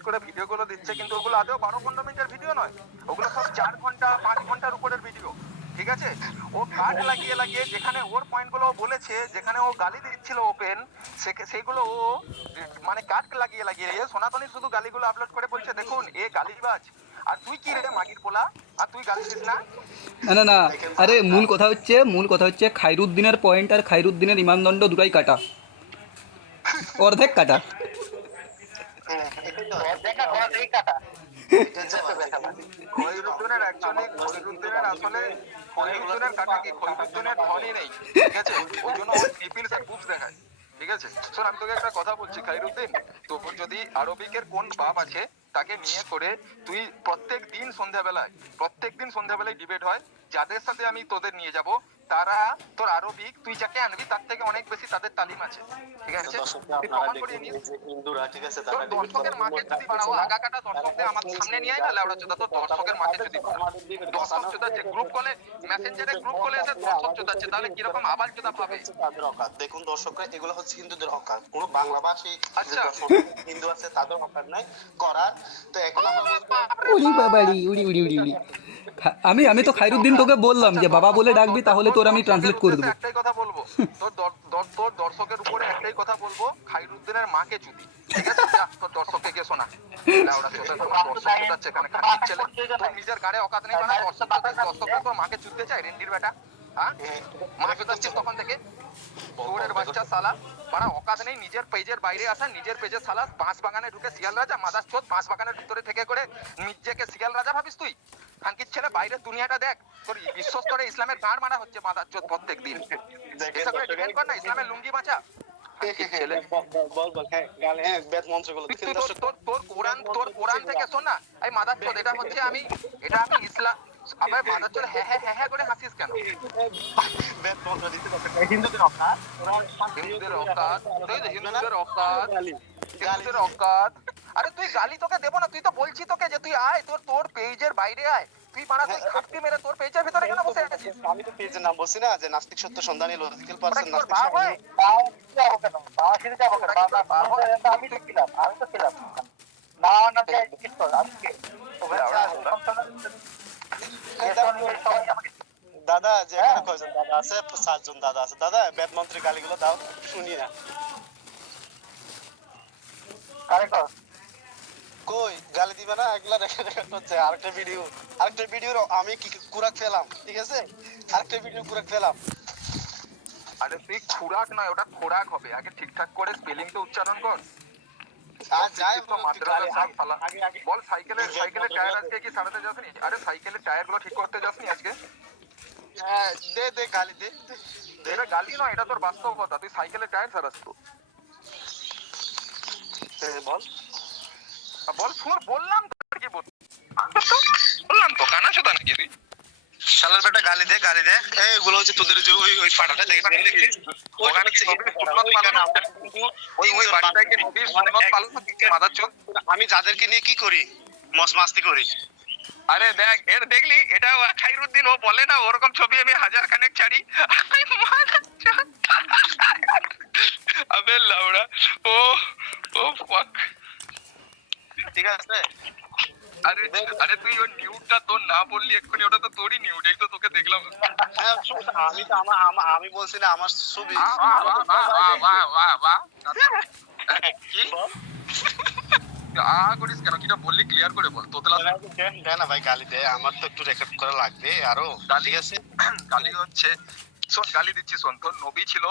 Edit করে ভিডিওগুলো দিচ্ছে, কিন্তু ওগুলো আদৌ 12-15 মিনিটের ভিডিও নয়, ওগুলো সব 4 ঘন্টা 5 ঘন্টার উপরের ভিডিও। ঠিক আছে, ও কাট লাগিয়ে লাগিয়ে যেখানে ওর পয়েন্টগুলো বলেছে, যেখানে ও গালি দিচ্ছিল ওপেন, সেইগুলো ও মানে কাট লাগিয়ে লাগিয়ে সনাতনীর শুধু গালিগুলো আপলোড করে বলছে দেখুন এ গালিবাজ। আর তুই কি রে মাগির পোলা, আর তুই গালি দিস না? না না না, আরে মূল কথা হচ্ছে খাইরুদ্দিনের পয়েন্ট আর খাইরুদ্দিনের ইমানদণ্ড দুটাই কাটা, অর্ধেক কাটা। খৈরুদ্দিনের অ্যাকচুয়ালি খৈরুদ্দিনের আসলে খৈরুদ্দিনের কাটা কি, খৈরুদ্দিনের ধনই নেই, ঠিক আছে, ওই জন্য ওই নিপিলস আর বুকস দেখায়। ঠিক আছে, শোন আমি তোকে একটা কথা বলছি খাইরুদ্দিন, তোর যদি আরবিকের কোন বাপ আছে তাকে নিয়ে করে তুই প্রত্যেক দিন সন্ধ্যাবেলায় ডিবেট হয়, যাদের সাথে আমি তোদের নিয়ে যাব তারা তোর আরবিক, তুই যাকে আনবি তার থেকে অনেক বেশি তাদের তালিম আছে। ঠিক আছে, তুই প্রমাণ করিয়ে নিস। হিন্দুরা ঠিক আছে, তোর দর্শকের মাকে যদি বাড়াও, আগা কাটা দর্শকদের আমার সামনে নিয়ে আয় না লেওড়া চোদা, তোর দর্শকের মাকে যদি দর্শক চোদাচ্ছে গ্রুপ কলে, মেসেঞ্জারে গ্রুপ কলে এসে দর্শক চোদাচ্ছে, তাহলে কিরকম আবার চোদা পাবে? তাদের অকাত দেখুন দর্শকরা, এগুলো হচ্ছে হিন্দুদের অকাত, কোনো বাংলাভাষী আচ্ছা হিন্দু আছে তাদের অকাত নাই করার। তো এখন আমরা উড়ি বাবাড়ি, উড়ি উড়ি উড়ি উড়ি। আমি তো খাইরুদ্দিন তোকে বললাম যে বাবা বলে ডাকবি, তাহলে তোর আমি ট্রান্সলেট করে দেবো। একটাই কথা বলবো, তোর দর্শকের উপরে একটাই কথা বলবো, খাইরুদ্দিনের মাকে চুদি। ঠিক আছে, যা তোর দর্শককে গিয়ে শোনা। দর্শক চুদাচ্ছে এখানে খানকির ছেলে, তোর নিজের গাড়ে অকাত নেই, মানে দর্শকদের তোর মাকে চুদতে চায় রেন্ডির বেটা। হ্যাঁ, মা চুদাচ্ছিস তখন থেকে চোরের বাচ্চা সালা, বাড়া অকাত নেই নিজের পেজের বাইরে আসা, নিজের পেজে সালা বাঁশ বাগানে ঢুকে শিয়াল রাজা, মাদার চোদ বাঁশ বাগানের ভিতরে থেকে করে নিজেকে শিয়াল রাজা ভাবিস তুই? খানকির ছেলে বাইরে দুনিয়াটা দেখ, তোর বিশ্বাস করে ইসলামের গাঁড় মারা হচ্ছে মাদার চোদ প্রত্যেক দিন। এসব করে ডিফেন্ড কর না, ইসলামের লুঙ্গি বাঁচা। ছেলে তোর কোরআন থেকে শোন না, এই মাদার চোদ, এটা আমি ইসলাম, আবার মাদার চোদ হ্যাঁ হ্যাঁ হ্যাঁ হ্যাঁ করে হাসিস কেন? হিন্দুদের অকাত, হিন্দুদের অকাত। আরে তুই গালি তোকে দেবো না, তুই তো বলছি তোকে যে তুই আয়, তোর পেজের বাইরে আয়, তুই মারা তুই খাপটি মেরে তোর পেজের ভিতরে কেন বসে আছিস? আমি তো পেজের নাম বলছি না যে নাস্তিক সত্য সন্ধানী লজিক্যাল পারসন তোর নাস্তিক বাপ হয়? আমি তো ছিলাম না না দাদা যে এখানে কয়জন দাদা আছে, 7 জন দাদা আছে। দাদা বেদ মন্ত্রের গালিগুলো দাও শুনি না। কই গালি দিবে না, এগুলা রেখে হচ্ছে আরেকটা ভিডিও আমি কি কুরাক ফেলাম, ঠিক আছে, আরেকটা ভিডিও কুরাক ফেলাম। আরে তুই খুরাক নয়, ওটা খোরাক হবে, আগে ঠিকঠাক করে স্পেলিং তো উচ্চারণ কর। আর যাই বল সাইকেলের টায়ার আজকে কি সারাতে যাসনি? আরে সাইকেলের টায়ার গুলো ঠিক করতে যাসনি আজকে? দে গালি দে। এটা গালি নয়, এটা তোর বাস্তবতা, তুই সাইকেলের টায়ার সারাস তো। বল বল শুন, বললাম তো কি বললাম তো, কানা চোদা নাকি তুই? শালার বেটা গালি দে এগুলো হচ্ছে তোদের যে ওই পাটাটা দেখলি ওখানে কি নবীর সুন্নত পালন হচ্ছে? ওই বাড়িটাকে নবীর সুন্নত পালন হচ্ছে মাদার চোদ। আমি যাদেরকে নিয়ে কি করি, মাস্তি করি। আরে দেখ, দেখলি এটা খাইরুদ্দিন, ও বলে না ওরকম ছবি আমি 1000 খানেক ছাড়ি। আবে লাউড়া, ও ফাক। ঠিক আছে, আরে তুই ওই নিউডটা তোর না বললি এক্ষুনি, ওটা তো তোরই নিউড, এই তো তোকে দেখলাম। আমি তো আমি বলছি না আমার ছবি। কি করিস কেন, কিটা বললি ক্লিয়ার করে বল। তোতলা না ভাই গালি দে, আমার তো একটু রেকর্ড করা লাগবে আরো। গালি আছে, গালি হচ্ছে, শোন গালি দিচ্ছি শোন, তোর নবী ছিল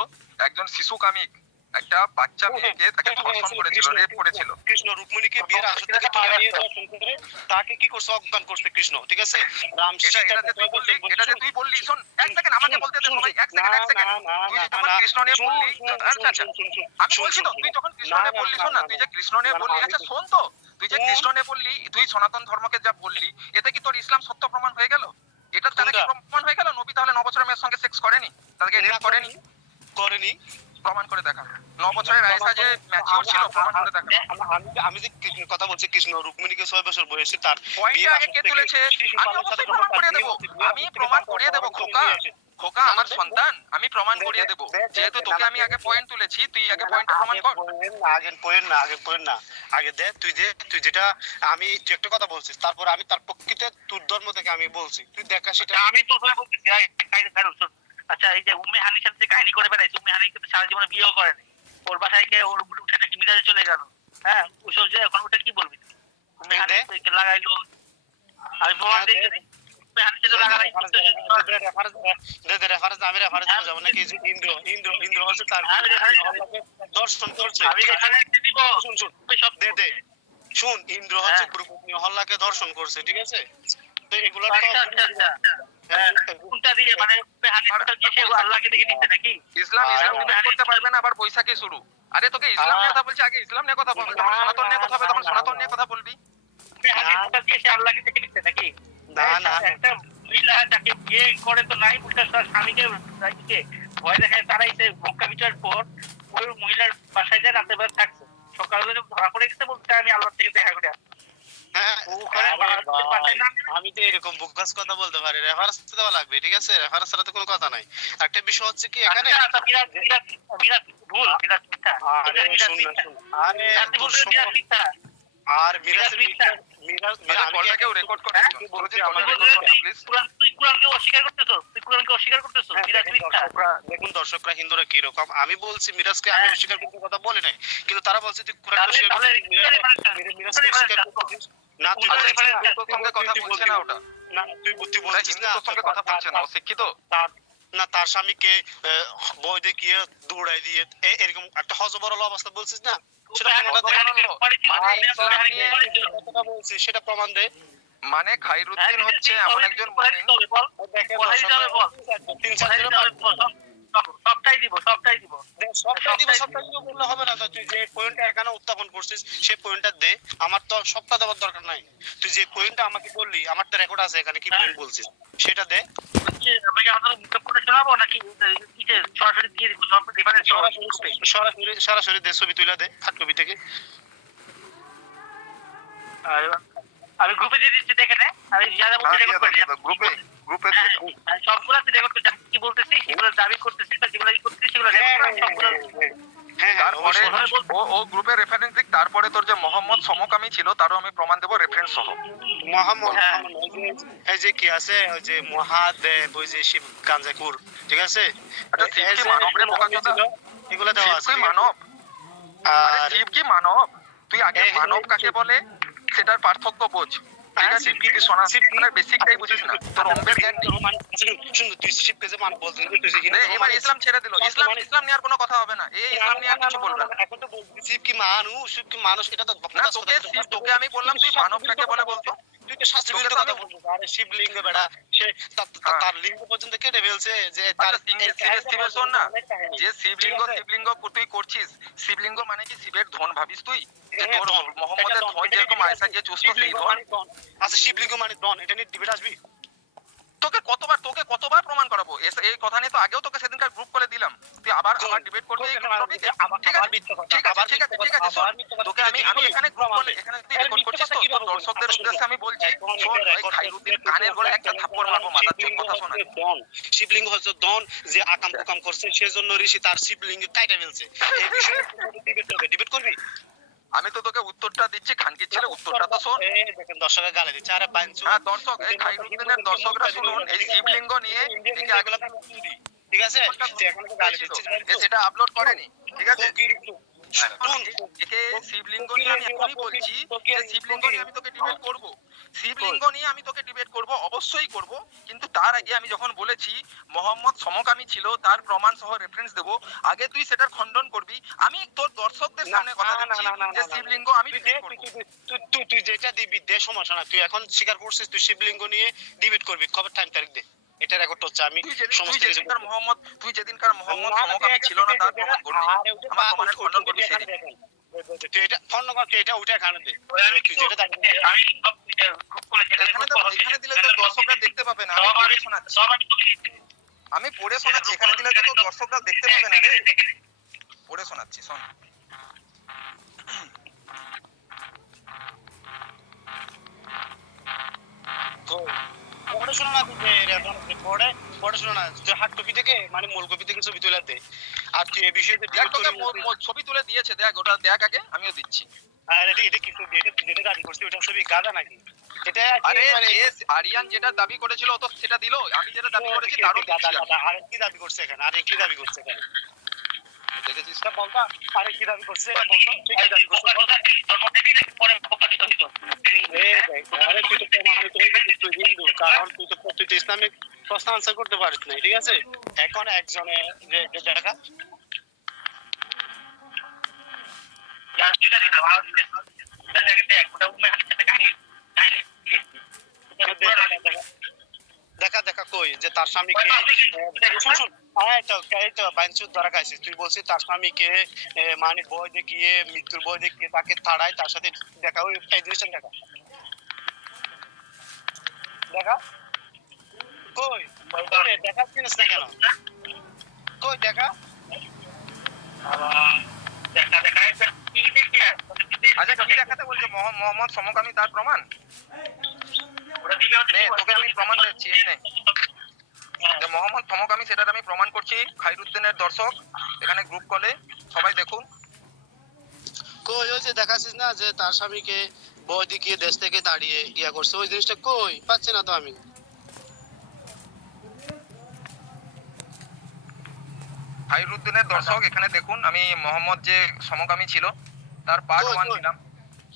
একজন শিশু কামিক, একটা বাচ্চা মেয়েকে তাকে ধর্ষণ করেছিল, রেপ করেছিল। কৃষ্ণ রুকমিণীকে বিয়ের আসর থেকে তুলে নিয়ে দর্শন করে তাকে কি করছে, অজ্ঞান করছে কৃষ্ণ, ঠিক আছে। রাম এটা যে তুই বললি, শোন এক সেকেন্ড আমাকে বলতে দে ভাই, এক সেকেন্ড। তুই যখন কৃষ্ণ নিয়ে বললি, আচ্ছা আমি বলছি তো, তুই যখন কৃষ্ণ নিয়ে বললি, শোন না, তুই যে কৃষ্ণ নিয়ে বললি, আচ্ছা শোন তো, তুই যে কৃষ্ণ নিয়ে বললি, তুই সনাতন ধর্মকে যা বললি, এতে কি তোর ইসলাম সত্য প্রমাণ হয়ে গেল? এটা তাহলে কি প্রমাণ হয়ে গেল নবী তাহলে 9 বছরের মেয়ের সঙ্গে সেক্স করেনি, তাদেরকে রেপ করেনি? প্রমাণ করে দেখা। 9 বছরের রাইসা যে ম্যাচিউর ছিল, প্রমাণ করে দেখা। আমি যে কথা বলছি, কৃষ্ণ রুকমিণীকে 6 বছর বয়সে তার পয়েন্টটা আগে কে তুলেছে? আমি অবশ্যই প্রমাণ করিয়ে দেব, আমি প্রমাণ করিয়ে দেব খোকা আমার সন্তান, আমি প্রমাণ করিয়ে দেব। যেহেতু তোকে আমি আগে পয়েন্ট তুলেছি, তুই আগে পয়েন্টটা প্রমাণ কর। আগে পয়েন্ট না আগে দে তুই যেটা তুই একটা কথা বলছিস, তারপর আমি তার প্রকৃতি তোর ধর্ম থেকে আমি বলছি, তুই দেখা সেটা। আমি প্রথমে বলতেছি কাহিনী ছাড়ো, শোন। আচ্ছা, এই যে উম্মে হানির সাথে যে কাহিনী করে বেড়াইছে, উম্মে হানি কিন্তু সারা জীবনে বিয়েও করেনি। ওর বাসায় গিয়ে ওর উপরে উঠে নাকি মিরাজে চলে গেল। হ্যাঁ, ওসব যে এখন ওটা কি বলবি? উম্মে হানি লাগাইলো, আমি প্রমাণ দিয়ে দিই। উম্মে হানির সাথে লাগাই রেফারেন্স আমি রেফারেন্স যাবো নাকি? যে ইন্দ্র হচ্ছে তার দর্শন করছে। আমি রেফারেন্স দিব। শুন সব দে শুন, ইন্দ্র হচ্ছে গুরুপত্নী হল্লাকে দর্শন করছে, ঠিক আছে? তো এগুলো কোনটা দিয়ে মানে উম্মে হানির কোনটা দিয়ে সে আল্লাহকে দেখে নিচ্ছে নাকি? ইসলাম ডিবেট করতে পারবে না, আবার বৈশাখী শুরু। আরে তোকে ইসলাম নিয়ে কথা বলছি, আগে ইসলাম নিয়ে কথা বল, যখন সনাতন নিয়ে কথা হবে তখন সনাতন নিয়ে কথা বলবি। উম্মে হানির কোনটা দিয়ে সে আল্লাহকে দেখে নিচ্ছে নাকি? না একটা মহিলা যাকে বিয়ে করে তো নাই, উল্টা তার স্বামীকে ভয় দেখায় তারাইছে। মক্কা বিজয়ের পর ওই মহিলার বাসায় যায়, রাতের বেলা থাকছে। সকালে ধরা পড়ে গেছে, বলতে আমি আল্লাহ থেকে দেখা করে আসছি। আমি তো এরকম বুকাস কথা বলতে পারি, রেফারেন্স দেওয়া লাগবে, ঠিক আছে? রেফারেন্স ছাড়া তো কোনো কথা নাই। একটা বিষয় হচ্ছে কি এখানে, বিরাট ভুল, বিরাট মিথ্যা। আরে আর কলটাকেও রেকর্ড করে প্লিজ। তুই কোরআনকে অস্বীকার করতেছো, তুই কোরআনকে অস্বীকার করতেছো, বিরাট মিথ্যা। দেখুন দর্শকরা হিন্দুরা কি রকম, আমি বলছি মিরাজকে আমি অস্বীকার করতে কথা বলি নাই, কিন্তু তারা বলছে তুই কোরআনকে অস্বীকার করছিস, মিরাজকে অস্বীকার করছিস না। তুই সঙ্গে কথা বলছে না ওটা, না তুই বলছিস না, তোর সঙ্গে কথা বলছে না, ও শিক্ষিত। না তার স্বামীকে বই দেখিয়ে দৌড়াই দিয়ে এরকম একটা হজবরল অবস্থা বলছিস না, সেটা প্রমাণ দে। মানে খাইরুদ্দিন হচ্ছে এমন একজন মুমিন। সবটাই দিব বললে হবে না। তুই যে পয়েন্টটা এখানে উত্থাপন করছিস সেই পয়েন্টটা দে, আমার তো সবটা দেওয়ার দরকার নাই। তুই যে পয়েন্টটা আমাকে বললি, আমার তো রেকর্ড আছে এখানে, কি পয়েন্ট বলছিস সেটা দে। শোনাবো নাকি সরাসরি দিয়ে দিব? সব ডিফারেন্স সরাসরি দে, ছবি তুলে দে হাত কপি থেকে। আমি গ্রুপে দিয়ে দিচ্ছি, দেখে নে। আমি যারা বলছি রেকর্ড করে গ্রুপে সবগুলো রেকর্ড করতে, কি বলতেছি সেগুলো দাবি করতেছি, যেগুলো ই করতেছি সেগুলো সবগুলো। তারপরে ও গ্রুপে রেফারেন্স দিক, তারপরে তোর যে মোহাম্মদ সমকামী ছিল তারও আমি প্রমাণ দেবো রেফারেন্স সহ। মোহাম্মদ এই যে কি আছে, ওই যে মহাদেব, ওই যে শিব গাঞ্জাকুর, ঠিক আছে? আচ্ছা শিব কি মানব রে বোকাচোদা? এগুলো দেওয়া আছে। শিব কি মানব? আরে শিব কি মানব? তুই আগে মানব কাকে বলে সেটার পার্থক্য বোঝ, ঠিক আছে? তুই সনাতনের বেসিকটাই বুঝিস না, তোর অঙ্গের জ্ঞান নেই। শুনুন, তুই শিবকে যে মানব বলছিস, এবার ইসলাম ছেড়ে দিল, ইসলাম নিয়ে আর কোনো কথা হবে না, এই ইসলাম নিয়ে আর কিছু বলবে না। এখন তো বলছিস শিব কি মানুষ, এটা তো না, তোকে আমি বললাম তুই মানব কাকে বলে বলতো। তুই তো শাস্ত্র বিরুদ্ধে কথা বলছিস। আরে শিবলিঙ্গ বেড়া, সে তার লিঙ্গ পর্যন্ত কেটে ফেলছে, যে তার শোন না, যে শিবলিঙ্গ তুই করছিস, শিবলিঙ্গ মানে কি শিবের ধন ভাবিস তুই? যে তোর মোহাম্মদের ধন যেরকম আয়সা গিয়ে চুষতো সেই ধন। আচ্ছা শিবলিঙ্গ মানে ধন, এটা নিয়ে ডিবেট আসবি? তোকে কতবার প্রমাণ করাবো এই কথা নিয়ে? তো আগেও তোকে সেদিনকার গ্রুপ করে দিলাম, তুই আবার ডিবেট করবি এই টপিকে? ঠিক আছে শোন, তোকে আমি এখানে গ্রুপ করে, এখানে তুই রেকর্ড করছিস তো, তোর দর্শকদের উদ্দেশ্যে আমি বলছি, শোন ওই খাইরুদ্দিন কানের গলে একটা থাপ্পড় মারবো, মাথার চোখ কথা শোনা। শিবলিঙ্গ হচ্ছে ধন, যে আকাম কুকাম করছে সেজন্য ঋষি তার শিবলিঙ্গ কাইটা ফেলছে। এই বিষয়ে ডিবেট করবি? আমি তো তোকে উত্তরটা দিচ্ছি, খানকির ছেলে উত্তরটা তো শোন। দেখেন দর্শকের গালে দিচ্ছে, আরে বাঞ্চু। হ্যাঁ দর্শক, এই খাইরুদ্দিনের দর্শকরা শুনুন, এই শিবলিঙ্গ নিয়ে ঠিক আছে, সেটা আপলোড করেনি, ঠিক আছে? শিবলিঙ্গ নিয়ে আমি এখনই বলছি, শিবলিঙ্গ নিয়ে আমি তোকে ডিবেট করব, শিবলিঙ্গ নিয়ে আমি তোকে ডিবেট করব, অবশ্যই করব। কিন্তু তার আগে আমি যখন বলেছি মোহাম্মদ সমকামী ছিল, তার প্রমাণ সহ রেফারেন্স দেব, আগে তুই সেটার খণ্ডন করবি। আমি তোর দর্শকদের সামনে কথা দিচ্ছি যে শিবলিঙ্গ আমি ডিবেট করব। তুই যেটা দিবি দে, সমস্যা না। তুই এখন স্বীকার করছিস তুই শিবলিঙ্গ নিয়ে ডিবেট করবি, খবর টাইম তারিখ দে। এটা রেকর্ড হচ্ছে। আমি তুই যেদিনকার মোহাম্মদ সমকামী ছিল না তার প্রমাণ করবি, আমার প্রমাণের খণ্ডন করবি সেদিন। তুই এটা খণ্ডন কর, তুই এটা উঠে এখানে দে। তুই যেটা এখানে দিলে তো দর্শকরা দেখতে পাবে না, আমি পড়ে শোনাচ্ছি, এখানে দিলে তো দর্শকরা দেখতে পাবে না রে, পড়ে শোনাচ্ছি শোন। পড়াশোনা না পড়াশোনা না, তুই হার্ড কপি থেকে মানে মূল কপি থেকে ছবি তুলে দে। আর তুই এই বিষয়ে দেখ তোকে ছবি তুলে দিয়েছে, দেখ ওটা দেখ আগে, আমিও দিচ্ছি। আরে এটা কি তুই যেটা দাবি করছিস ওটা সবই গাদা নাকি? এটা আরে যে আরিয়ান যেটা দাবি করেছিল ও তো সেটা দিল, আমি যেটা দাবি করেছি তারও দিচ্ছি আমি। আরে কি দাবি করছে এখানে? আরে কি দাবি করছে এখানে? দেখেছিস এটা বলতো, আরে কি দাবি করছে এটা বলতো, তুই কি দাবি করছিস বল? আরে তুই তো প্রমাণিত হয়ে গেছিস তুই হিন্দু, কারণ তুই তো ইসলামিক প্রশ্ন আনসার করতে পারিস না, ঠিক আছে? এখন একজনে যে দেখা দেখা দেখা কই যে তার স্বামীকে শুন শুন এই তো বাইনচুদ ধরা খাইছিস, তুই বলছিস তার স্বামীকে মানে ভয় দেখিয়ে মৃত্যুর ভয় দেখিয়ে তাকে তাড়ায়, তার সাথে দেখা ওই এই জিনিসটা দেখা দেখা কই কই দেখা জিনিস না কেন? কই দেখা আচ্ছা কি দেখাতে বলছো? মোহাম্মদ সমকামী তার প্রমাণ নে, তোকে আমি প্রমাণ দিচ্ছি, এই নে যে মোহাম্মদ সমকামী, সেটার আমি প্রমাণ করছি। খাইরুদ্দিনের দর্শক এখানে গ্রুপ কলে সবাই দেখুন। কই ওই যে দেখাছিস না যে তার স্বামীকে ভয় দেখিয়ে দেশ থেকে তাড়িয়ে ইয়া করছে, ওই জিনিসটা কই পাচ্ছি না তো আমি। খাইরুদ্দিনের দর্শক এখানে দেখুন, আমি মোহাম্মদ যে সমকামী ছিল তার পার্ট কই, 1 কই? দিলাম,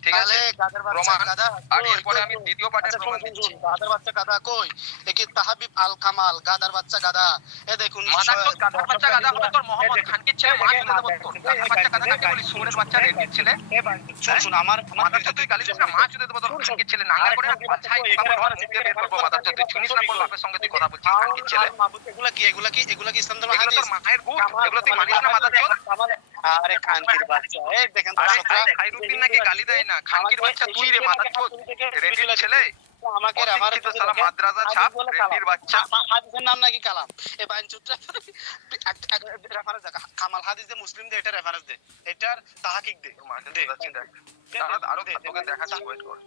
ঠিক আছে? তাহলে গাধার বাচ্চা প্রমাণ। গাধা, আর কই, এরপরে কই, আমি কই? দ্বিতীয় পার্টের আচ্ছা, প্রমাণ শুন, শুন, দিচ্ছি। শুন, গাধার বাচ্চা গাধা কই? এ কি তাহাবিব আল কামাল গাধার বাচ্চা গাধা? এ দেখুন মাদার চোদ, গাধার বাচ্চা গাধা হলে তোর মোহাম্মদ খানকির ছেলে মা চুদে দেবো তোর। গাধার বাচ্চা গাধা কাকে বলিস? সুরের বাচ্চা রেডির ছেলে। শুন শুন আমার মাদার চোদ তুই গালি দিস না, মা চুদে দেবো তোর খানকির ছেলে। নাঙ্গা করে না পাছাই তারপর ধর মুখ দিয়ে বের করবো। মাদার চোদ তুই শুনিস না কোন বাপের সঙ্গে তুই কথা বলছিস? খানকির ছেলে। এগুলা কি ইসলাম ধর্মের এগুলো হাদিস? তোর মায়ের ভূত, এগুলো তুই মানিস না মাদার চোদ। আরে খানকির বাচ্চা, এই দেখেন আরে দর্শকরা, খাইরুদ্দিন নাকি গালি দেয় না? খানকির বাচ্চা তুই রে মাদার চোদ, রেডির ছেলে। আমাকে অশিক্ষিত শালা মাদ্রাসা ছাপ, রেডির বাচ্চা। হাদিসের নাম নাকি কালাম? এই বাইনচুদরা রেফারেন্স দে, কামাল হাদিস দে, মুসলিম দে, এটা রেফারেন্স দে, এটার তাহকিক দে। তোর মাকে বোঝাচ্ছি দেখ। দাঁড়া, আরো তোকে দেখাচ্ছি, ওয়েট কর।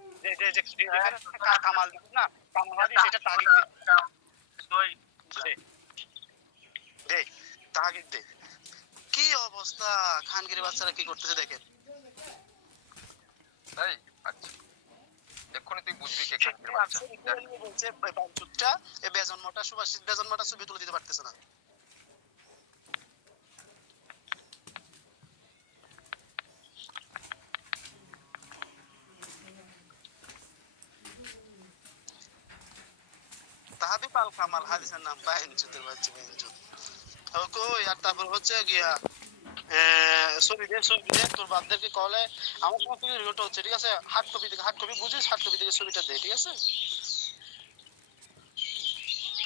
কামাল দিস না, কামাল হাদিস এটা তাহকিক দে। দে তাহকিক দে। কি অবস্থা, খানগিরি বাচ্চারা কি করতেছে দেখেন। তাই আচ্ছা, এক্ষুনি তুই বুঝবি কে খানকির বাচ্চা। দেখ। বলছে বাইনচুদটা এই বেজন্মটা সুভাষিত বেজন্মটা ছবি তুলে দিতে পারতেছে না। তাহাবিব আল কামাল হাদিসের নাম বাইনচুদের বাচ্চা বাইনচুদ। কই আর তারপর হচ্ছে গিয়া ছবি দে তোর বাপদেরকে কলে আমার সমস্ত কিছু রিপোর্ট হচ্ছে, ঠিক আছে? হার্ড কপি বুঝিস, হার্ড কপি থেকে ছবিটা দে, ঠিক আছে?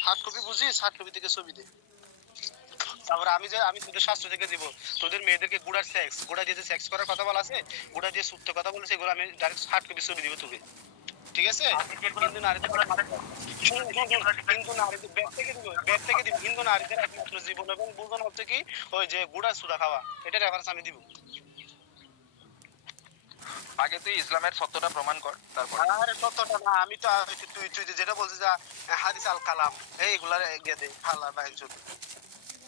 হার্ড কপি বুঝিস, হার্ড কপি থেকে ছবি দে। তারপর আমি তোদের শাস্ত্র থেকে দিব, তোদের মেয়েদেরকে গুড়া দিয়ে সেক্স করার কথা বলা আছে, গুড়া দিয়ে সুপ্ত কথা বলেছে, এগুলো আমি ডাইরেক্ট হার্ড কপি ছবি দিব তোকে, ঠিক আছে? হিন্দু নারীদের ব্যাগ থেকে দিব হিন্দু নারীদের একমাত্র জীবন এবং বুঝন হচ্ছে কি ওই যে গুড়া সুদা খাওয়া, এটা রেফারেন্স আমি দিব। আগে তুই ইসলামের সত্যটা প্রমাণ কর, তারপর। আরে সত্যটা না, আমি তো তুই যেটা বলছিস যে হাদিস আল কালাম এইগুলা গিয়ে দে ফালা বাইনচুদ।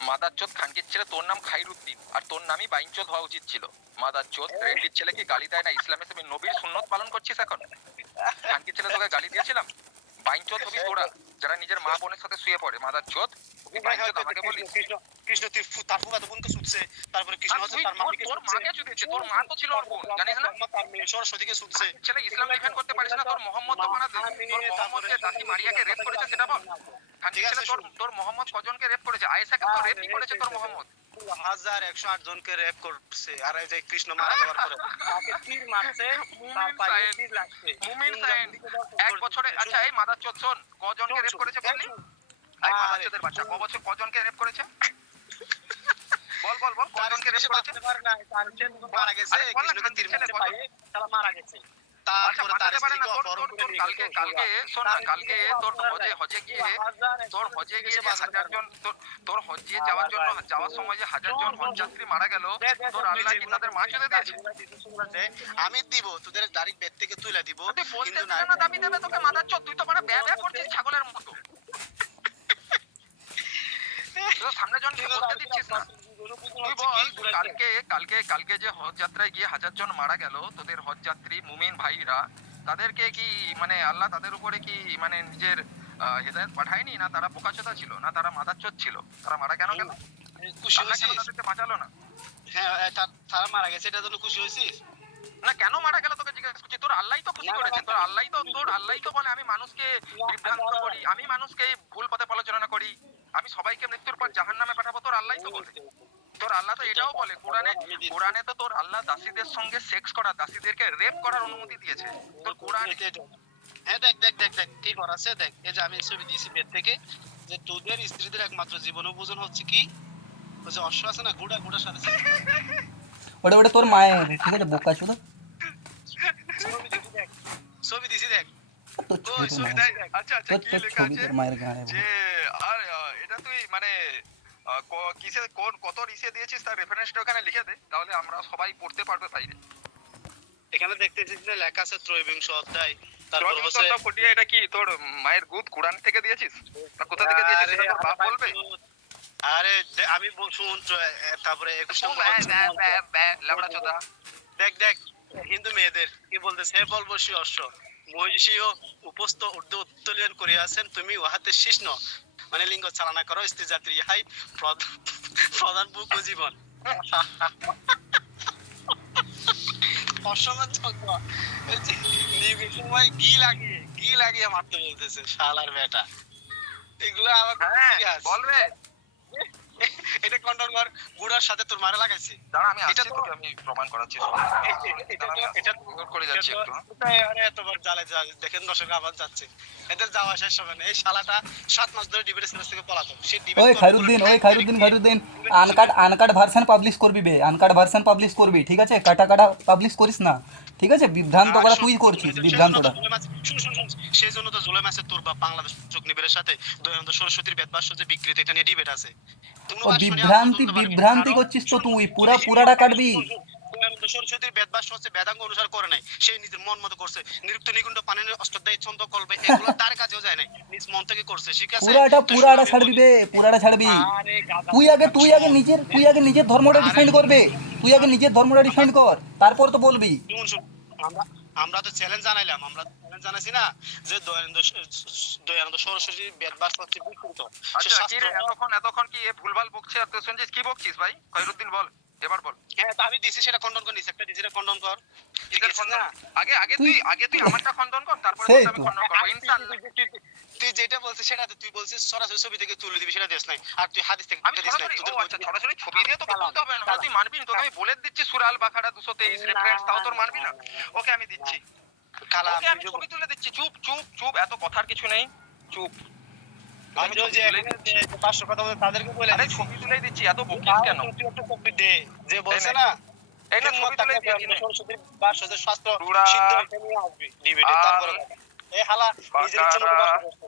মাদার চোদ খানকির ছেলে, তোর নাম খাইরুদ্দিন আর তোর নামই বাইনচোদ হওয়া উচিত ছিল। মাদার চোদ রেন্ডির ছেলে কি গালি দেয় না? ইসলামে তুমি নবীর সুন্নত পালন করছিস এখন? খানকির ছেলে তোকে গালি দিয়েছিলাম? বাইনচোদ হবি তোরা যারা নিজের মা বোনের সাথে শুয়ে পড়ে। মাদার চোদ বাইনচোদ আমাকে বলিস? কৃষ্ণ তুই তার ফুফাতো বোনকে ছুটছে, তারপরে কৃষ্ণ হচ্ছে তার মাকে তোর মাকে চুদিয়েছে, তোর মা তো ছিল ওর বোন, জানিস না? তার মেয়ে সরস্বতীকে ছুটছে। ছেলে ইসলাম ডিফেন্ড করতে পারিস না? তোর মোহাম্মদ তো বানাতে, তোর মোহাম্মদকে দাসী মারিয়াকে রেপ করেছে সেটা বল। খানকির ছেলে তোর মোহাম্মদ কজনকে রেপ করেছে? আয়েশাকে তো রেপই করেছে তোর মোহাম্মদ। 1108 জনকে রেপ করছে, আর এই যে কৃষ্ণ মারা যাওয়ার পরে তাকে তীর মারছে, তার পায়ে তীর লাগছে। মুমিন সাইন এক বছরে। আচ্ছা এই মাদার চোদ শোন, কজনকে রেপ করেছে বললি? এই মাদার চোদের বাচ্চা কজনকে রেপ করেছে? বল কজনকে রেপ করেছে? মারা গেছে, কৃষ্ণকে তীর মারছে পায়ে, তারা মারা গেছে। তারপরে তার স্ত্রীকে অপহরণ করে নিয়ে গেছে। কালকে শোন না, কালকে তোর হজে গিয়ে তোর হজে যাওয়ার সময় যে 1000 জন হজ যাত্রী মারা গেল, তোর আল্লাহ কি তাদের মা চুদে দিয়েছে? আমি দিব তোদের ডাইরেক্ট বেড থেকে তুইলা দিব, তুই বলতে কিন্তু দিলে না দাবি দেবে তোকে মাদার চোদ, তুই তো মানে ব্যয় করছিস ছাগলের মতো। তুই তো সামনে জনকে বলতে দিচ্ছিস না। তুই বল কালকে কালকে কালকে যে হজ যাত্রায় গিয়ে 1000 জন মারা গেল তোদের হজ যাত্রী মুমিন ভাইরা, তাদেরকে কি মানে আল্লাহ তাদের উপরে কি মানে নিজের হেদায়েত পাঠায়নি, না তারা বোকাচোদা ছিল, না তারা মাদারচোদ ছিল? তারা মারা কেন গেল? খুশি আল্লাহ কেন হয়েছিস? তাদেরকে বাঁচালো না? হ্যাঁ, তারা মারা গেছে এটার জন্য খুশি হয়েছিস? না কেন মারা গেল তোকে জিজ্ঞেস করছি। তোর আল্লাহই তো খুশি করেছে, তোর আল্লাহই তো বলে আমি মানুষকে বিভ্রান্ত করি, আমি মানুষকে ভুল পথে পরিচালনা করি, আমি সবাইকে মৃত্যুর পর জাহান্নামে পাঠাবো, তোর আল্লাহই তো বলে। তোর আল্লাহ তো এটাও বলে কোরআনে তো তোর আল্লাহ দাসীদের সঙ্গে সেক্স করা, দাসীদেরকে রেপ করার অনুমতি দিয়েছে তোর কোরআনে। হ্যাঁ দেখ দেখ দেখ দেখ কি করা আছে দেখ। এই যে আমি ছবি দিয়েছি বেদ থেকে, যে তোদের স্ত্রীদের একমাত্র জীবন উপযোজন হচ্ছে কি, ওই যে অশ্ব আছে না, ঘোড়ার সাথে sex করা। ওটা ওটা তোর মায়ের, ঠিক আছে বোকা চোদা। ছবি দিছি দেখ, ছবি দিছি দেখ। তোর ওই ছবি ছবি তোর দেখ। আচ্ছা আচ্ছা তোর কি তোর লেখা ছবি আছে তোর মায়ের গায়ে যে আর এটা তুই মানে কিসে কোন কত রিসে দিয়েছিস তার রেফারেন্সটা ওখানে লিখে দে, তাহলে আমরা সবাই পড়তে পারবে বাইরে। এখানে দেখতেছিস যে লেখা আছে ত্রয়োবিংশ অধ্যায়, তারপর রবি হচ্ছে চন্দ্র ফটিয়া, এটা কি তোর মায়ের গুদ কোরআন থেকে দিয়েছিস না কোথা থেকে দিয়েছিস সেটা তোর বাপ বলবে? আরে আমি শুন, তারপরে 21 নম্বর লেবড়া চোদা। দেখ দেখ হিন্দু মেয়েদের কি বলতেছে, হে বলবশী অশ্ব মহিষীয় উপস্থ ঊর্ধ্ব উত্তোলন করিয়াছেন, তুমি উহাতে শিষ্ণ মানে লিঙ্গ চালনা করো, স্ত্রী জাতির ইহাই প্রধান বুক ও জীবন। অসমের জন্য সময় গি লাগিয়ে মারতে বলতেছে শালার বেটা। এগুলো আমার বলবে এটা কন্ট্রোল কর। বুড়ার সাথে তোর মারা লাগাইছি। দাঁড়া আমি এটা আসছি, তো তোকে আমি প্রমাণ করাচ্ছি। এটা নোট করে যাচ্ছি একটু। এতবার জ্বালে দেখেন দর্শক আবার যাচ্ছে, এদের যাওয়া শেষ হবে না। এই শালাটা 7 মাস ধরে ডিবেট সিরিজ থেকে পলাতক। সে ডিবেট ওই খায়রুদ্দিন আনকাট ভার্সন পাবলিশ করবি বে, আনকাট ভার্সন পাবলিশ করবি, ঠিক আছে? কাটা কাটা পাবলিশ করিস না, ঠিক আছে? বিভ্রান্ত করা তুই করছিস, বিভ্রান্তটা। সেই জন্য তো জুলাই মাসে তোর বা বাংলাদেশ অগ্নিবীরের সাথে দয়ানন্দ সরস্বতীর বেদভাষ্য যে বিকৃত, এটা নিয়ে ডিবেট আছে। ও বিভ্রান্তি করছিস তো তুই, পুরাটা কাটবি। দয়ানন্দ সরস্বতীর বেদভাষ্য হচ্ছে বেদাঙ্গ অনুসার করে নাই, সে নিজের মন মতো করছে। নিরুক্ত নিকুণ্ড পানির অষ্টাধ্যায়ী ছন্দ কল্পে এগুলো তার কাছেও যায় নাই, নিজ মন থেকে করছে, ঠিক আছে? পুরাটা ছাড়বি বে, পুরাটা ছাড়বি। তুই আগে নিজের ধর্মটা ডিফাইন করবে, তুই আগে নিজের ধর্মটা ডিফাইন কর, তারপর তো বলবি। আমরা তো চ্যালেঞ্জ জানাইলাম, আমরা চ্যালেঞ্জ জানাইছি না যে দয়ানন্দ সরস্বতীর বেদভাষ্য হচ্ছে বিকৃত। আচ্ছা কি রে এতক্ষণ কি ভুলভাল বকছে আর তুই শুনছিস? কি বকছিস ভাই খয়রুদ্দিন? বল এবার বল। হ্যাঁ আমি দিছি সেটা খণ্ডন কর, নিস একটা দিছি এটা খণ্ডন কর। আগে তুই আমারটা খণ্ডন কর, তারপরে সেই আমি তো। খণ্ডন করব ইনশাআল্লাহ। তুই যেটা বলছিস সেটা তুই বলছিস সরাসরি ছবি থেকে তুলে দিবি, সেটা দেশ নাই। আর তুই হাদিস থেকে আমি সরাসরি ছবি দিয়ে তোকে তুলতে হবে না, তুই মানবি না? তোকে আমি বলে দিচ্ছি সূরা আল বাকারা 223 রেফারেন্স, তাও তোর মানবি না? ওকে আমি দিচ্ছি, ওকে আমি ছবি তুলে দিচ্ছি। চুপ চুপ চুপ, এত কথার কিছু নেই, চুপ। আমি যে এখানে যে 500 কথা বলে তাদেরকে বলে আরে ছবি তুলে দিচ্ছি, এত বকিস কেন? তুই একটা কপি দে, যে বলছে না এই না ছবি তুলে দিচ্ছি। সরস্বতীর ভাষ্যের শাস্ত্র সিদ্ধ এটা নিয়ে আসবি ডিবেটে, তারপরে এই হালা নিজের ইচ্ছা মতো ভাষ্য করছে।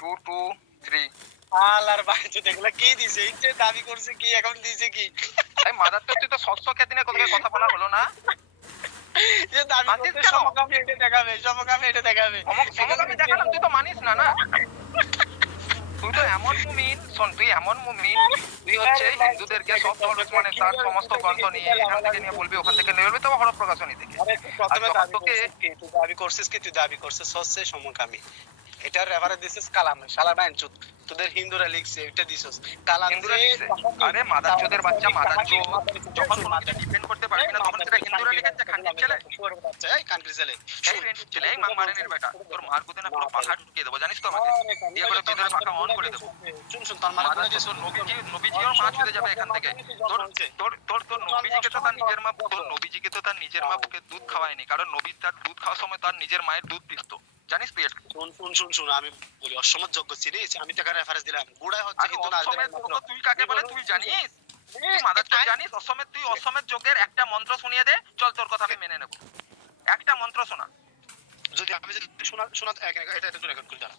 2 2 3 আল্লাহর বাইরে দেখলা কি দিছে, ইচ্ছে দাবি করছে কি, এখন দিছে কি? এই মাদারটা তুই তো ষষ্ঠ দিনে কথা বলা হলো না। যে দাবি করছে সমকামী এটা দেখাবে, সমকামী এটা দেখাবে। সমকামী দেখালাম, তুই তো মানিস না না। তুই তো এমন মুমিন, শোন তুই এমন মুমিন, তুই হচ্ছে হিন্দুদেরকে সব ধর্ম মানে তার সমস্ত গ্রন্থ নিয়ে এখান থেকে নিয়ে বলবি, ওখান থেকে নিয়ে বলবি, তো হরফ প্রকাশনী থেকে। আরে প্রথমে দাবি করছিস কি, তুই দাবি করছিস হচ্ছে সমকামী, এটার রেফারেন্স দিছিস কালাম, শালা বাঞ্চুত তোদের হিন্দুরা লিখছে, এটা দিছস কালাম। আরে মাদারচোদের বাচ্চা, মাদারচোদ যখন কোনো কিছু ডিপেন্ড করতে পারবি না তখন সেটা হিন্দুরা লিখেছে। খানকির ছেলে, এই কান্ট্রি ছেলে, এই রেন্টির ছেলে, এই মাংমারেনের বেটা, তোর মার গুদে না পুরো পাখা ঢুকিয়ে দেবো, জানিস তো? আমাকে দিয়ে করে ভিতরে পাখা অন করে দেবো। শুন তোর মানে কোন যে নবীজিও মা ছুঁয়ে যাবে এখান থেকে। তোর নবীজিকে তো তার নিজের মা, তোর নবীজিকে তো তার নিজের মা বুকে দুধ খাওয়ায়নি, কারণ নবী তার দুধ খাওয়ার সময় তার নিজের মায়ের দুধ পিসতো, জানিস তুই? শুন আমি বলি অসম্মত যোগ্য চিনিস, আমি তোকে রেফারেন্স দিলাম। গুড়াই হচ্ছে কিন্তু না, তুই কাকে বলে তুই জানিস? তুই মাদারচোদ জানিস? তুই অসমের যোগের একটা মন্ত্র শুনিয়ে দে, চল তোর কথা আমি মেনে নেব। একটা মন্ত্র শোনা। যদি আমি যদি শোনা এটা একটু রেকর্ড করে দাও।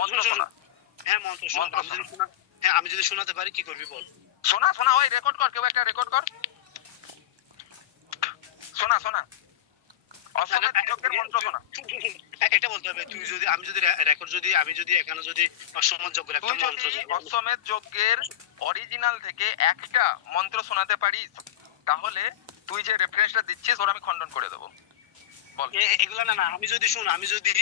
মন্ত্র শোনা। হ্যাঁ মন্ত্র শোনা। আমি যদি শোনাতে পারি কি করবি বল? শোনা ওই রেকর্ড কর, কেউ একটা রেকর্ড কর। শোনা অশ্বমেধ যজ্ঞের মন্ত্র শোনা। এটা বলতে হবে তুই যদি আমি যদি রেকর্ড যদি আমি যদি এখানে যদি অসম্মান যোগ্য একটা তুই মন্ত্র যদি যদি অশ্বমেধ যজ্ঞের অরিজিনাল থেকে একটা মন্ত্র শোনাতে পারিস তাহলে তুই যে রেফারেন্সটা দিচ্ছিস ওর আমি খণ্ডন করে দেবো। বল। এগুলা না না আমি যদি শুন আমি যদি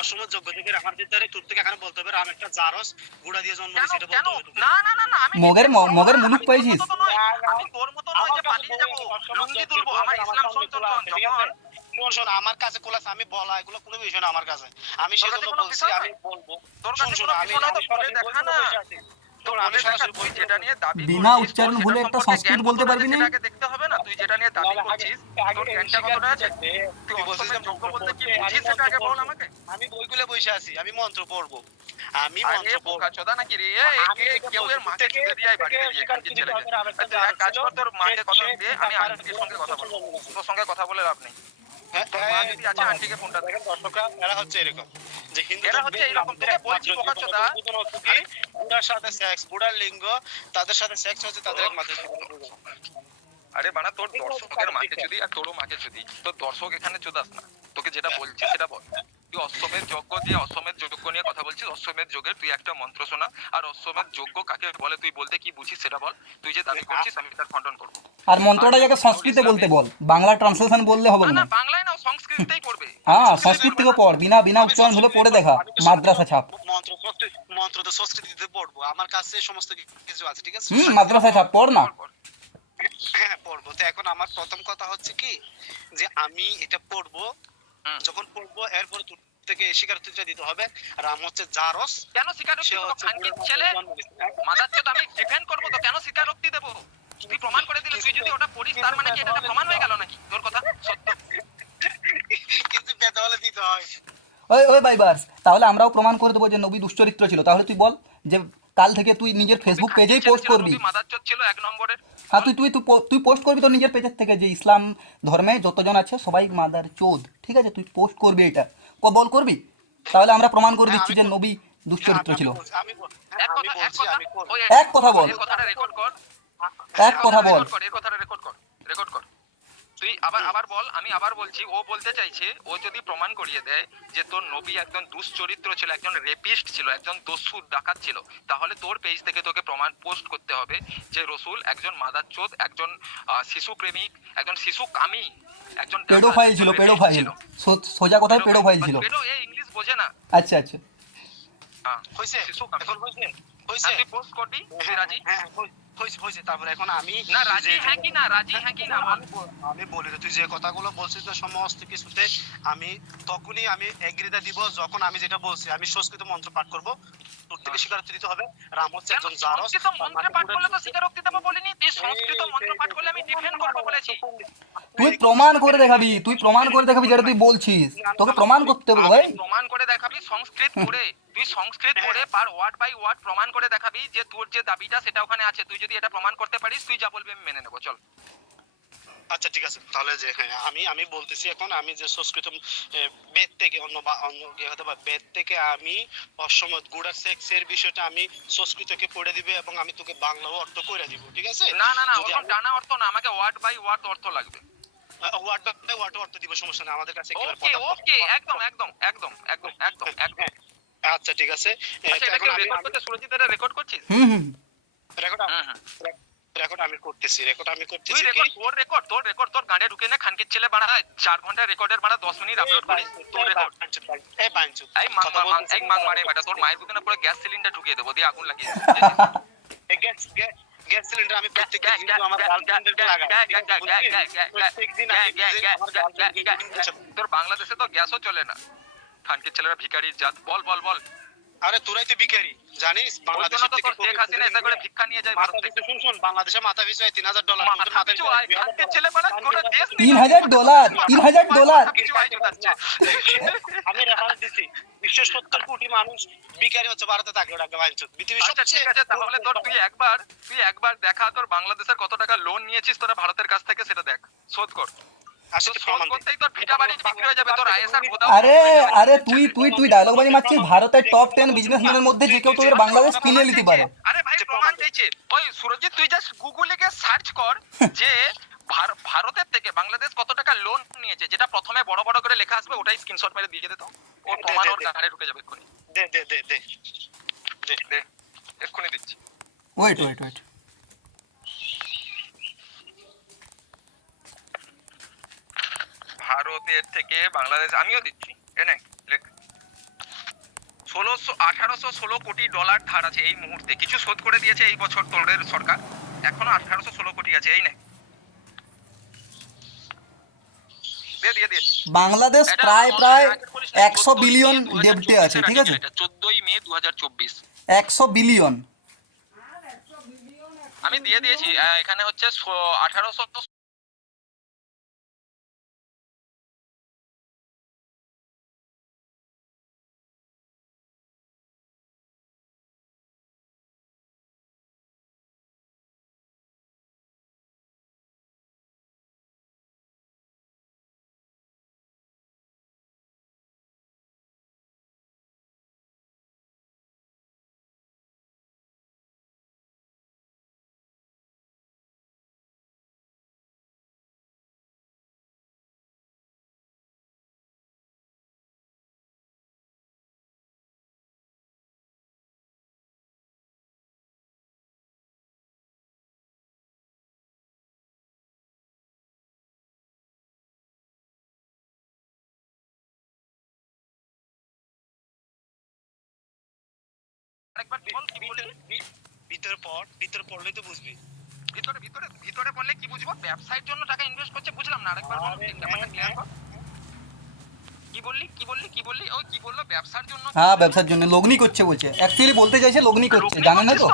অসম্মান যোগ্য থেকে আমার ভিতরে তোর থেকে এখানে বলতে হবে আমি একটা জারস গুড়া দিয়ে জন্ম নিয়েছি এটা কেন? বলতে হবে না না না না আমি মগের মুলুক পাইছিস? আমি তোর মতো নয় যে পালিয়ে যাবো লুঙ্গি তুলবো। আমার ইসলাম সন্তান যখন শোন আমার কাছে কোলাস আমি বলা এগুলো কোনো বিষয় না আমার কাছে আমি তোর কাছে সেজন্য কোনো বলছি বিষয় আমি নয়? বলবো তোর শোন কাছে শোন কোনো আমি বিষয় নয় তো বলে সরাসরি দেখা না। তোর বলে আমি দেখা, সরাসরি তুই যেটা নিয়ে দাবি বিনা করছিস, উচ্চারণ তোর ভুলে সেটা একটা সম্পর্কে সংস্কৃত জ্ঞান বলতে কতটা পারবি আছে না? সেটা আগে দেখতে হবে না? তুই যেটা নিয়ে দাবি করছিস তোর জ্ঞানটা কতটা আছে? তুই অশ্বমেধ যজ্ঞ বলতে কি বুঝিস সেটা আগে বল আমাকে। আমি বইগুলো বসে আছি আমি মন্ত্র পড়বো আমি আরে মন্ত্র পড়বো বোকাচোদা নাকি রে? কেউ এর মাকে চুদে দিয়ে আয় বাড়িতে গিয়ে খানকির ছেলেকে। তুই এক কাজ কর, তোর মাকে কথা দিয়ে আমি আন্টির সঙ্গে কথা বলবো। তোর সঙ্গে কথা বলে লাভ নেই। তোর মা যদি আছে আন্টিকে ফোনটা দে। দেখেন দর্শকরা এরা হচ্ছে এরকম যে হিন্দু এরা হচ্ছে এরকম, তোকে বলছি বোকাচোদা। বুড়ার সাথে সেক্স বুড়ার লিঙ্গ তাদের সাথে সেক্স হচ্ছে তাদের একমাত্র আরে বানা তোর দর্শকের মাকে চুদি আর তোরও মাকে চুদি, তোর দর্শক এখানে চুদাস না। তোকে যেটা বলছি সেটা বল। তুই অশ্বমেধ যজ্ঞ দিয়ে অশ্বমেধ যজ্ঞ নিয়ে কথা বলছিস। অশ্বমেধ যজ্ঞের তুই একটা মন্ত্র শোনা, আর অশ্বমেধ যজ্ঞ কাকে বলে তুই বলতে কি বুঝিস সেটা বল। তুই যে দাবি করছিস আমি তার খণ্ডন করবো। আর মন্ত্রটা যাকে সংস্কৃতে বলতে বল, বাংলা ট্রান্সলেশন বললে হবে না না। না বাংলায় না, সংস্কৃতেই পড়বে। হ্যাঁ সংস্কৃত থেকে পড়, বিনা উচ্চারণ হলে পড়ে দেখা, মাদ্রাসা ছাপ। মন্ত্র তো সংস্কৃতিতে পড়বো আমার কাছে সমস্ত কিছু আছে ঠিক আছে মাদ্রাসা ছাপ পড় না। হ্যাঁ পড়বো। তো এখন আমার প্রথম কথা হচ্ছে কি যে আমি এটা পড়বো যখন পড়বো এরপর তোর থেকে স্বীকারোক্তিটা দিতে হবে রাম হচ্ছে জারস কেন স্বীকারোক্তি সে দেবো? হচ্ছে খানকির ছেলে মাদারচোদ, আমি ডিফেন্ড করবো তো কেন স্বীকারোক্তি দেবো? তুই প্রমাণ করে দিলে, তুই যদি ওটা পড়িস তার মানে কি এটা প্রমাণ হয়ে গেল নাকি? তোর কথা সত্য। কিন্তু পেতে হলে দিতে হয় ওই ওই বাইবার্স, তাহলে আমরাও প্রমাণ করে দেবো যে নবী দুশ্চরিত্র ছিল। তাহলে তুই বল যে কাল থেকে তুই নিজের ফেসবুক পেজেই পোস্ট করবি। মাদারচোদ ছিল এক নম্বরের। হ্যাঁ তুই পোস্ট করবি তোর নিজের পেজের থেকে যে ইসলাম ধর্মে যতজন আছে সবাই মাদার চোদ, ঠিক আছে? তুই পোস্ট করবি এটা, বল করবি? তাহলে আমরা প্রমাণ করে দিচ্ছি যে নবী দুশ্চরিত্র ছিল। এক কথা বল, এই কথাটা রেকর্ড কর। এক কথা বল। এই কথাটা রেকর্ড কর। তুই আবার বল। আমি আবার বলছি, ও বলতে চাইছে ও যদি প্রমাণ করিয়ে দেয় যে তোর নবী একজন দুশ্চরিত্র ছিল, একজন রেপিস্ট ছিল, একজন দস্যু ডাকাত ছিল, তাহলে তোর পেজ থেকে তোকে প্রমাণ পোস্ট করতে হবে যে রসুল একজন মাদারচোদ, একজন শিশু প্রেমিক, একজন শিশু কামী, একজন পেডোফাইল ছিল, পেডোফাইল, সোজা কথায় পেডোফাইল ছিল। পেডো এ ইংলিশ বোঝে না। আচ্ছা আচ্ছা হ্যাঁ হইছে শিশু কামী। এখন হইছে তুই পোস্ট করবি, তুই রাজি? হ্যাঁ হইছে তারপরে এখন আমি না রাজি হ্যাঁ কি না, রাজি হ্যাঁ কি না বল। আমি বলি তুই যে কথাগুলো বলছিস তো সমস্ত কিছুতে আমি তখনই আমি এগ্রিটা দিব যখন আমি যেটা বলছি আমি সংস্কৃত মন্ত্র পাঠ করব তোর থেকে স্বীকারোক্তি দিতে হবে রাম হচ্ছে একজন জারস সংস্কৃত মন্ত্র পাঠ করলে তো স্বীকারোক্তি দেবো বলিনি। তুই সংস্কৃত মন্ত্র পাঠ করলে আমি ডিফেন্ড করবো বলেছি। তুই প্রমাণ করে দেখাবি, যেটা তুই বলছিস, তোকে প্রমাণ করতে হবে ভাই। প্রমাণ করে দেখাবি সংস্কৃত পড়ে, তুই সংস্কৃত পড়ে পার ওয়ার্ড বাই ওয়ার্ড প্রমাণ করে দেখাবি যে তোর যে দাবিটা সেটা ওখানে আছে। তুই যদি এটা প্রমাণ করতে পারিস তুই যা বলবি আমি মেনে নেবো, চল। আচ্ছা ঠিক আছে তাহলে যে হ্যাঁ আমি বলতেছি এখন আমি যে সংস্কৃত বেদ থেকে অন্য হতে পারে বেদ থেকে আমি অসমত গুড়ার সেক্সের বিষয়টা আমি সংস্কৃতকে পড়ে দিবে এবং আমি তোকে বাংলাও অর্থ করে দিব ঠিক আছে না না না ওরকম টানা অর্থ না, আমাকে ওয়ার্ড বাই ওয়ার্ড অর্থ লাগবে। ওয়ার্ড বাই ওয়ার্ড অর্থ দিব সমস্যা নেই আমাদের কাছে ওকে ওকে একদম একদম একদম একদম একদম একদম। আচ্ছা ঠিক আছে আচ্ছা এটা কি রেকর্ড করতে সুরজিৎ, এটা রেকর্ড করছিস? রেকর্ড আমি করতেছি তুই রেকর্ড তোর গানে ঢুকে না খানকির ছেলে বাড়া 4 ঘন্টা রেকর্ডের বাড়া 10 মিনিট আপলোড করিস তোর রেকর্ড। এই বাঞ্চু এই মাং মারে বেটা, তোর মায়ের বুকে না পুরো গ্যাস সিলিন্ডার ঢুকিয়ে দেবো, দিয়ে আগুন লাগিয়ে এই গ্যাস সিলিন্ডার আমি প্রত্যেকদিন কিন্তু আমার গার্লফ্রেন্ডকে লাগাই তোর বাংলাদেশে তো গ্যাসও চলে না, খানকির ছেলেরা ভিখারির জাত। বল বল বল। আরে তোরাই তো ভিখারি জানিস বাংলাদেশের থেকে শেখ হাসিনা এসে করে ভিক্ষা নিয়ে যায় ভারত থেকে। শুন বাংলাদেশে মাথা পিছু $3000 মাথা পিছু খানকির ছেলে বাড়া গোটা দেশ $3000 আমি রেফারেন্স দিছি 170 কোটি মানুষ ভিখারি হচ্ছে ভারতে থাকে ওটাকে বাঞ্চত পৃথিবীর আচ্ছা ঠিক সবচেয়ে আছে তাহলে তোর তুই একবার দেখা তোর বাংলাদেশের কত টাকা লোন নিয়েছিস তোরা ভারতের কাছ থেকে সেটা দেখ, শোধ কর। আরে তুই ডায়লগ বাজি মারছিস। ভারতের টপ 10 বিজনেসম্যানের মধ্যে যে কেউ তোদের বাংলাদেশ কিনে নিতে পারে। আরে ভাই প্রমাণ চাইছে। ওই সুরজিৎ তুই জাস্ট গুগলে গিয়ে সার্চ কর যে ভারতের থেকে বাংলাদেশ কত টাকা লোন নিয়েছে। হয়েছে, যেটা প্রথমে বড় বড় করে লেখা আসবে ওটাই স্ক্রিনশট মেরে দিয়ে দিত, ওর প্রমাণ ওর গাড়ি ঢুকে যাবে এক্ষুনি। দে দে দে দে দে এক্ষুনি দিচ্ছি। ওয়েট ভারতের থেকে বাংলাদেশ, আমিও দিচ্ছি, এনে লেখ। 1816 কোটি ডলার ধার আছে এই মুহূর্তে, কিছু শোধ করে দিয়েছে এই বছর তোদের সরকার, এখনো 1816 কোটি আছে। এই নে, দিয়ে দিয়েছি। বাংলাদেশ প্রায় 100 বিলিয়ন ডেপ্টে আছে, ঠিক আছে? 14 মে 2024 100 বিলিয়ন। আমি দিয়ে দিয়েছি। এখানে হচ্ছে 1800। আরেকবার বল কি বললি? ভিতরে পড়লে তো বুঝবি। ভিতরে বললে কি বুঝবো? ব্যবসায়ের জন্য টাকা ইনভেস্ট করছে, বুঝলাম না, আরেকবার বল, ব্যাপারটা ক্লিয়ার কর। কি বললি? ও কি বললো? ব্যবসার জন্য? হ্যাঁ, ব্যবসার জন্য লগ্নি করছে বলছে, অ্যাকচুয়ালি বলতে চাইছে লগ্নি করছে, জানো না তো?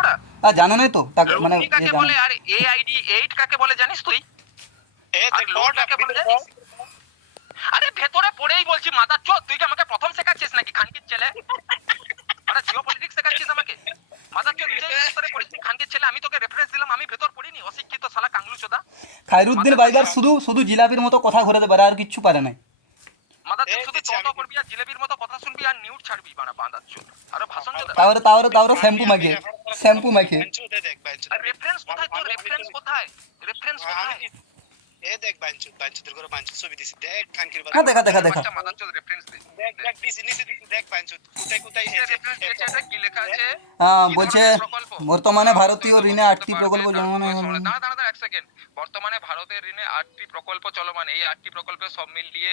জানো না তো মানে লগ্নি কাকে বলে আর এআইডি 8 কাকে বলে জানিস তুই? আর লোন কাকে বলে জানিস? আরে ভেতরে পড়েই বলছি মাদার চোদ, তুই কি আমাকে প্রথম শেখাচ্ছিস নাকি খানকির ছেলে? আরে জিওপলিটিক্স শেখাচ্ছিস আমাকে? মাদার চোদ, নিজেই ভেতরে পড়েছিস খানকির ছেলে, আমি তোকে রেফারেন্স দিলাম, আমি ভেতর পড়িনি? অশিক্ষিত শালা কাংলু চোদা। খায়রুদ্দিন বাইগার শুধু জিলাপির মতো কথা ঘোরাতে পারে, আর কিচ্ছু পারে না। মাদার চোদ শুধু চট করবি আর জিলেবির মতো কথা শুনবি আর নিউট ছাড়বি, মাদার চোদ। আরে ভাষণ চোদা। তারপরে শ্যাম্পু মাখে। আর রেফারেন্স কোথায় তোর? রেফারেন্স কোথায়? দেখ বাঞ্চুদের করে বাঞ্চুদ ছবি দিছি, দেখ খানকির হ্যাঁ, দেখা মাদার চোদ রেফারেন্স দে। দেখ দিছি, নিচে দিছি, দেখ বাঞ্চুদ কোথায় রেফারেন্স দিয়েছে, এটা কি লেখা আছে? বলছে বর্তমানে ভারতীয় ঋণে 8টি প্রকল্প জমানো। দাঁড়া এক সেকেন্ড। বর্তমানে ভারতের ঋণে 8টি প্রকল্প চলমান, এই 8টি প্রকল্পে সব মিলিয়ে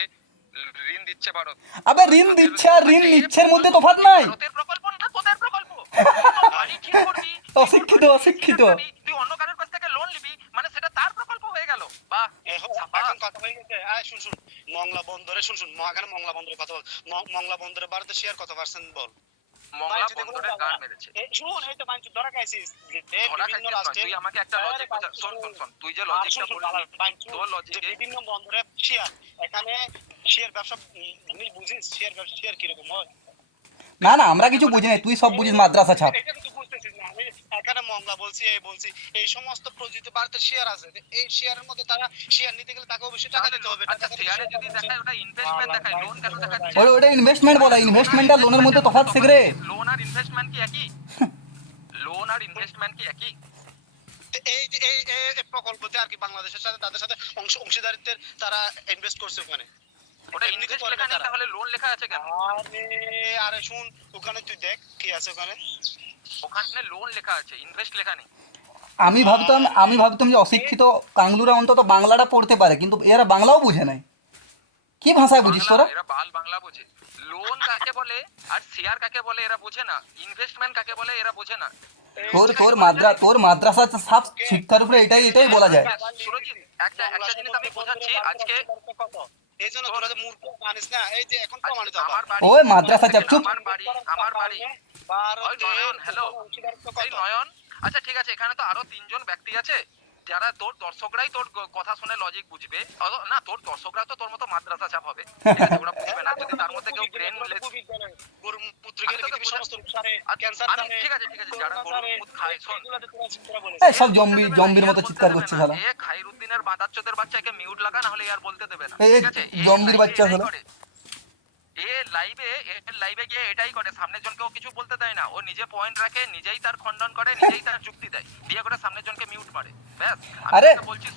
ঋণ দিচ্ছে ভারত। আবে ঋণ দিচ্ছে আর ঋণ নিচ্ছের মধ্যে তফাৎ নাই। ভারতের প্রকল্প না তোদের প্রকল্প? বাড়ি ঠিক করবি, অশিক্ষিত। তুই অন্য কারোর কাছ থেকে লোন নিবি, মানে সেটা তার প্রকল্প হয়ে গেল। বাহ, এখন কথা হয়ে গেছে। শুন মংলা বন্দরে শুন মহাখানে মংলা বন্দরের কথা বল। মংলা বন্দরে ভারতের শেয়ার কত পার্সেন্ট বল? মংলা বন্দরে গান মেরেছে। শুন, এই তো বাঞ্চুদ ধরা খাইছিস। বিভিন্ন রাষ্ট্রে তুই আমাকে একটা লজিক বুঝা। শোন, তুই যে লজিকটা বললি, তোর লজিকে বিভিন্ন বন্দরে শেয়ার, এখানে শেয়ার ব্যবসা বুঝিস? শেয়ার কিরকম হয়? না, আমরা কিছু বুঝি না, তুই সব বুঝিস মাদ্রাসা ছাপ। এটা কিছু বুঝতেছিস না। আমি এখানে মংলা বলছি, এই সমস্ত প্রযুক্তি ভারতের শেয়ার আছে, এই শেয়ারের মধ্যে তারা শেয়ার নিতে গেলে তাকে অবশ্যই টাকা দিতে হবে। আচ্ছা, শেয়ারে যদি দেখায় ওটা ইনভেস্টমেন্ট দেখায়, লোন কেন দেখাচ্ছে? ওটা ইনভেস্টমেন্ট বলা, ইনভেস্টমেন্ট আর লোনের মধ্যে তফাৎ শিখরে। লোন আর ইনভেস্টমেন্ট কি একই? লোন আর ইনভেস্টমেন্ট কি একই? এই যে এই প্রকল্পতে আর কি বাংলাদেশের সাথে তাদের সাথে অংশীদারিত্বের তারা ইনভেস্ট করছে ওখানে। ওটা ইনভেস্ট লেখা নেই, তাহলে লোন লেখা আছে কেন? আরে শুন, ওখানে তুই দেখ কি আছে ওখানে। ওখানে লোন লেখা আছে, ইনভেস্ট লেখা নেই। আমি ভাবতাম যে অশিক্ষিত কাংলুরা অন্তত বাংলাটা পড়তে পারে, কিন্তু এরা বাংলাও বুঝে নাই। কি ভাষায় বুঝিস তোরা? এরা বাংলা বোঝে। লোন কাকে বলে আর শেয়ার কাকে বলে এরা বোঝে না, ইনভেস্টমেন্ট কাকে বলে এরা বোঝে না। তোর মাদ্রাসা সাফ শিক্ষার উপরে এটাই বলা যায়। সুরজিৎ, একটা জিনিস আমি বোঝাচ্ছি আজকে। এই জন্য তোরা যে মূর্খ মানিস না, এই যে এখন প্রমাণিত ওই মাদ্রাসা চাপ চুপ। আমার বাড়ি নয়ন। হ্যালো, এই নয়ন। আচ্ছা ঠিক আছে, এখানে তো আরো 3জন ব্যক্তি আছে যারা তোর দর্শকরাই তোর কথা শুনে লজিক বুঝবে না। তোর দর্শকরা তো তোর মতো মাদ্রাসা চাপ হবে, ঠিক আছে? ওরা বুঝবে না। যদি তার মধ্যে কেউ ব্রেন ঠিক আছে, যারা গরুর মুখ খায়, সব জম্বির মতো চিৎকার করছে শালা। খায়রুদ্দিনের বাদাচ্চোদের বাচ্চাকে মিউট লাগা, না হলে আর বলতে দেবে না, এই ঠিক আছে? জম্বির বাচ্চা হলো। লাইভে গিয়ে এটাই করে, সামনের জনকেও কিছু বলতে দেয় না। ও নিজে পয়েন্ট রাখে, নিজেই তার খণ্ডন করে, নিজেই তার যুক্তি দেয়, দিয়ে করে সামনের জনকে মিউট মারে। ব্যাস। আরে বলছি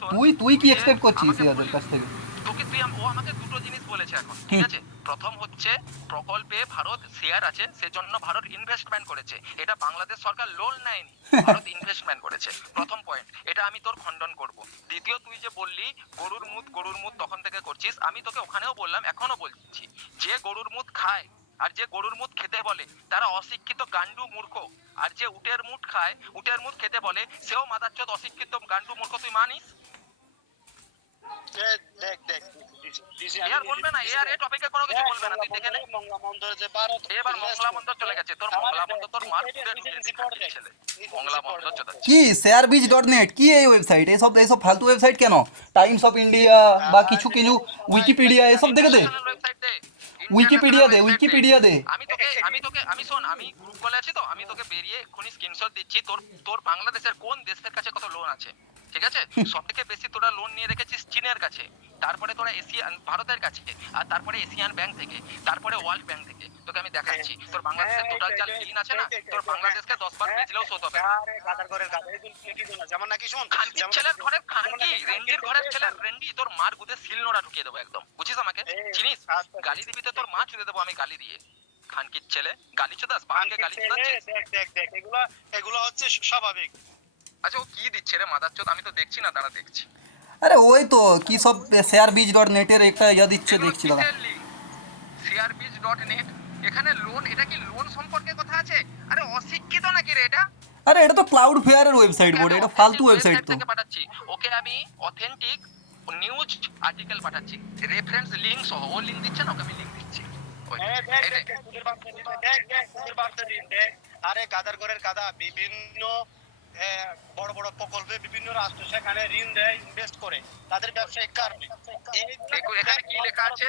তুই কি এক্সপেক্ট করছিস এদের কাছ থেকে? তোকে ও আমাকে দুটো জিনিস বলেছে এখন, ঠিক আছে? প্রথম হচ্ছে প্রকল্পে ভারত শেয়ার আছে, সেজন্য ভারত ইনভেস্টমেন্ট করেছে। এটা বাংলাদেশ সরকার লোন নেয়নি, ভারত ইনভেস্টমেন্ট করেছে। প্রথম পয়েন্ট, এটা আমি তোর খণ্ডন করব। দ্বিতীয়, তুই যে বললি গরুর মুত তখন থেকে করছিস, আমি তোকে ওখানেও বললাম, এখনো বলছি, যে গরুর মুত খায় আর যে গরুর মুত খেতে বলে তারা অশিক্ষিত গান্ডু মূর্খ, আর যে উটের মুত খায়, উটের মুত খেতে বলে, সেও মাদারচোদ অশিক্ষিত গান্ডু মূর্খ। তুই মানিস? দেখ এর বলবে না, এর এই টপিকে কোনো কিছু বলবে না, তুই দেখে নে। মংলা বন্দর যে ভারত এবার মংলা বন্দর চলে গেছে, তোর মংলা বন্দর তোর মার পুরে ঢুকেছে ছেলে। মংলা বন্দর চলে কি শেয়ারবিজ.নেট কি এই ওয়েবসাইট? এইসব ফালতু ওয়েবসাইট কেন? টাইমস অফ ইন্ডিয়া বা কিছু উইকিপিডিয়া এসব দেখে দে, ওয়েবসাইট দে, উইকিপিডিয়া দে। আমি শোন, আমি গ্রুপ কলে আছি তো, আমি তোকে বেরিয়ে এক্ষুনি স্ক্রিনশট দিচ্ছি। তোর বাংলাদেশের কোন দেশের কাছে কত লোন আছে, ঠিক আছে? সব থেকে বেশি তোরা লোন নিয়ে রেখেছিস চীনের কাছে, তারপরে তোরা ভারতের কাছে, আর তারপরে এশিয়ান ব্যাংক থেকে, তারপরে ওয়ার্ল্ড ব্যাংক থেকে। তোকে আমি দেখাচ্ছি তোর বাংলাদেশের টোটাল যা ঋণ আছে না, তোর বাংলাদেশকে 10 বার বেচলেও শোধ হবে না। আরে গাদার ঘরের গাদা এগুলো কি না, যেমন নাকি শুন, খানকির ছেলের ঘরের খানকি, রেন্ডির ঘরের ছেলের রেন্ডি, তোর মার গুদে সিল নোড়া ঢুকিয়ে দেবো একদম, বুঝিস আমাকে? চিনিস? গালি দিবি তো তোর মা ছুঁড়ে দেবো আমি গালি দিয়ে। খানকির ছেলে গালি চোদাস, বাংকে গালি চোদাচ্ছিস। দেখ এগুলো হচ্ছে স্বাভাবিক। আচ্ছা, ও কি দিচ্ছে রে মাদারচোদ? আমি তো দেখছি না, দাঁড়া দেখছি। আরে ওই তো কি সব শেয়ারবিজ.নেট এর একটা দিচ্ছে, দেখছি দাদা। শেয়ারবিজ.নেট, এখানে লোন, এটা কি লোন সম্পর্কে কথা আছে? আরে অশিক্ষিত নাকি রে এটা? আরে এটা তো ক্লাউড ফেয়ারের ওয়েবসাইট বটে, এটা ফালতু ওয়েবসাইট তো। থেকে পাঠাচ্ছি ওকে আমি, অথেন্টিক নিউজ আর্টিকেল পাঠাচ্ছি, রেফারেন্স লিংক সহ। ও লিংক দিচ্ছে না, ওকে আমি লিংক দিচ্ছি। আরে গাদার ঘরের গাদা, বিভিন্ন বড় বড় প্রকল্পে বিভিন্ন রাষ্ট্র সেখানে ঋণ দেয়, ইনভেস্ট করে তাদের ব্যবসায়িক কারণে। এখানে কি লেখা আছে?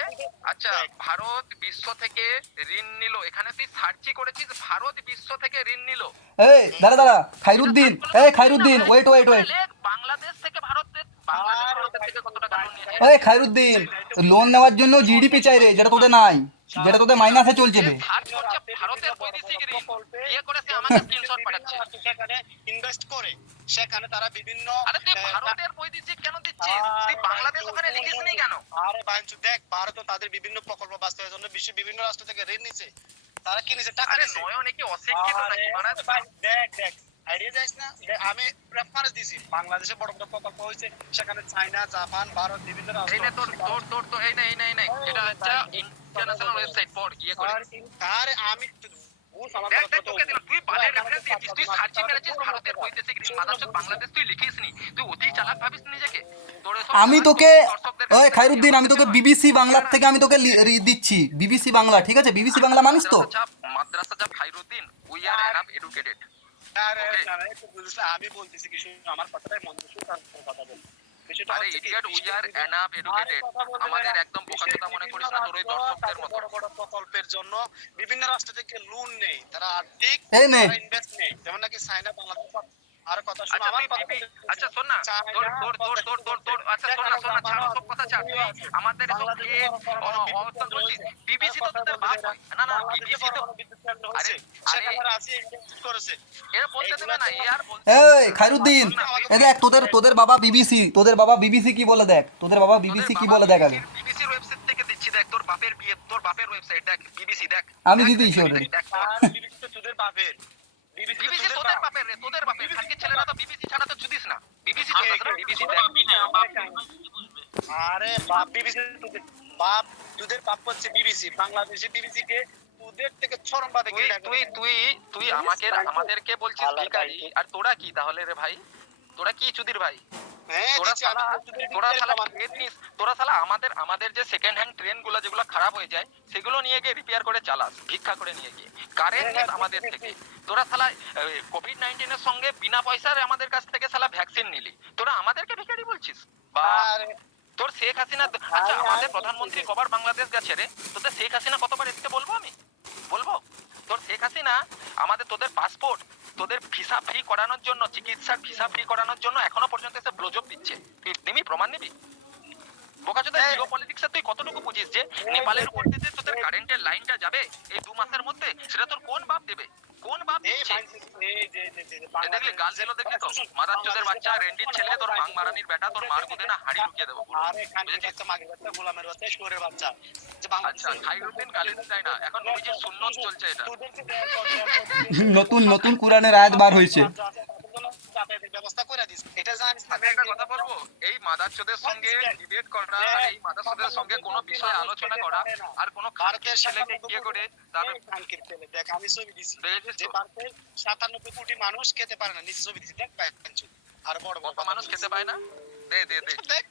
আচ্ছা, ভারত বিশ্ব থেকে ঋণ নিল। এখানে তুই সার্চই করেছিস ভারত বিশ্ব থেকে ঋণ নিল। এই দাঁড়া খাইরুদ্দিন, ওয়েট। বাংলাদেশ থেকে ভারতের থেকে কত টাকা লোন নিয়েছে? এই খাইরুদ্দিন, লোন নেওয়ার জন্য জিডিপি চাই রে, যেটা তোদের নাই, যেটা তোদের মাইনাসে চলছে বে। সার্চ করছে ভারতের বৈদেশিক ঋণ, বিয়ে করে সে আমাকে স্ক্রিনশট পাঠাচ্ছে। সেখানে ইনভেস্ট করে, সেখানে তারা বিভিন্ন, আরে তুই ভারতের বৈদেশিক কেন দিচ্ছিস? তুই বাংলাদেশ ওখানে লিখিস নি কেন? আরে বাঞ্চু দেখ, ভারত তাদের বিভিন্ন প্রকল্প বাস্তবায়নের জন্য বিশ্বের বিভিন্ন রাষ্ট্র থেকে ঋণ নিছে। তারা কি নিছে? টাকা নিছে। নয়ন কি অশিক্ষিত নাকি? মানে দেখ আইডিয়া যাইস না। আমি রেফারেন্স দিছি, বাংলাদেশে বড় বড় প্রকল্প হয়েছে, সেখানে চায়না, জাপান, ভারত, বিভিন্ন রাষ্ট্র। এই নে তোর এই নাই এটা হচ্ছে ইন্টারন্যাশনাল ওয়েবসাইট পড় গিয়ে করে। আরে আমি দেখ তোকে দিলাম, তুই বালের রেফারেন্স দিয়েছিস, তুই সার্চে মেরেছিস ভারতের বৈদেশিক ঋণ। মাদারচোদ বাংলাদেশ তুই লিখিস নি, তুই অতি চালাক ভাবিস নিজেকে। আমি তোকে, ওই খাইরুদ্দিন, আমি তোকে বিবিসি বাংলার থেকে আমি তোকে দিচ্ছি, বিবিসি বাংলা, ঠিক আছে? বিবিসি বাংলা মানিস তো? মাদ্রাসা যা Khairuddin, we are enough educated. আমি বলতেছি কিছু, আমার কথাটাই মন দিয়ে শুন, তারপর কথা বল। আরে idiot, we are enough educated. আমাদের একদম বোকাচোদা মনে করিস না তোর ওই দর্শকদের মতো। বড় বড় প্রকল্পের জন্য বিভিন্ন রাষ্ট্র থেকে লোন নেই, তারা আর্থিক ইনভেস্ট নেই, যেমন নাকি চায়না, বাংলাদেশ। আর কথা শুন আমার কথা। আচ্ছা শোন না, তোর আচ্ছা শোন না ছাড় সব কথা ছাড়। তুই আমাদের সব অবস্থান করছিস। বিবিসি তো তোদের বাপ হয় না, বিবিসি তো আরে সেখানে আছে ইনভেস্ট করেছে। এরা বলতে দেবে না, এ আর বলতে। এই খাইরুদ্দিন, এই দেখ তোদের বাবা বিবিসি কি বলে, দেখ তোদের বাবা বিবিসি কি বলে, দেখ আগে। বিবিসির ওয়েবসাইট থেকে দিচ্ছি, দেখ তোর বাপের ওয়েবসাইট, দেখ বিবিসি, দেখ আমি দিতেইছি ওরে। বিবিসি তো তোদের বাপের, বিবিসি তোদের বাপের রে, তোদের বাপের। খানকি ছেলেরা তো বিবিসি ছাড়া তো চুদিস না। বিবিসি তো বিবিসি দেখ। আরে বাপ, বিবিসি তোদের বাপ, তোদের বাপ হচ্ছে বিবিসি। বাংলাদেশে বিবিসি কে তোদের থেকে চরম ভাবে তুই আমাদেরকে বলছিস ভিখারি, আর তোরা কি তাহলে রে ভাই? তোরা কি চুদির ভাই? তোরা শালা আমাদের যে সেকেন্ড হ্যান্ড ট্রেন গুলো যেগুলো খারাপ হয়ে যায় সেগুলো নিয়ে গিয়ে রিপেয়ার করে চালাস, ভিক্ষা করে নিয়ে গিয়ে। কারেন্ট নিস আমাদের থেকে। তোরা শালা কোভিড-19 এর সঙ্গে বিনা পয়সার আমাদের কাছ থেকে শালা ভ্যাকসিন নিলি, তোরা আমাদেরকে ভিখারি বলছিস? বা তোর শেখ হাসিনা, আচ্ছা আমাদের প্রধানমন্ত্রী কবার বাংলাদেশ গেছে রে? তোদের শেখ হাসিনা কতবার এসেছে বলবো? আমি বলবো? তোর শেখ হাসিনা তোদের পাসপোর্ট, তোদের ভিসা ফ্রি করানোর জন্য, চিকিৎসার ভিসা ফ্রি করানোর জন্য এখনো পর্যন্ত এসে ব্লোজব দিচ্ছে। তুই নিবি, প্রমাণ নিবি? বোকাচোদা, জিও পলিটিক্সে তুই কতটুকু বুঝিস যে নেপালের উপর দিয়ে তোদের কারেন্টের লাইনটা যাবে এই 2 মাসের মধ্যে? সেটা তোর কোন বাপ দেবে? কোন বাপ এই দিচ্ছে? এই যে এ দেখলি গাল দিল দেখলি তো, মাদারচোদের বাচ্চা, রেন্ডির ছেলে, তোর মাং মারানির বেটা, তোর মার গুদে না হাড়ি লুকিয়ে দেবো পুরো। আরে খানকির বুঝেছিস? বাচ্চা, মাগের বাচ্চা, গোলামের বাচ্চা, শুয়োরের বাচ্চা, যে আচ্ছা, খাইরুদ্দিন গালি দেয় না, এখন নবীজির সুন্নত চলছে এটা। নতুন নতুন কোরআনের আয়াত বার হয়েছে। যাতায়াতের ব্যবস্থা করে দিস, এটা জানিস না? আমি একটা কথা বলবো, এই মাদারচোদের সঙ্গে ডিবেট করা আর এই মাদারচোদের সঙ্গে কোনো বিষয়ে আলোচনা করা আর কোনো খানকির ছেলেকে গিয়ে করে তার এই খানকির ছেলে, দেখ আমি ছবি দিছি দেখেছিস যে তো? ভারতের 97 কোটি মানুষ খেতে পারে না, নিচে ছবি দিছি, দেখ বাঞ্চুত। আর বড় বড় কত মানুষ খেতে পায় না? দে দে দে দেখ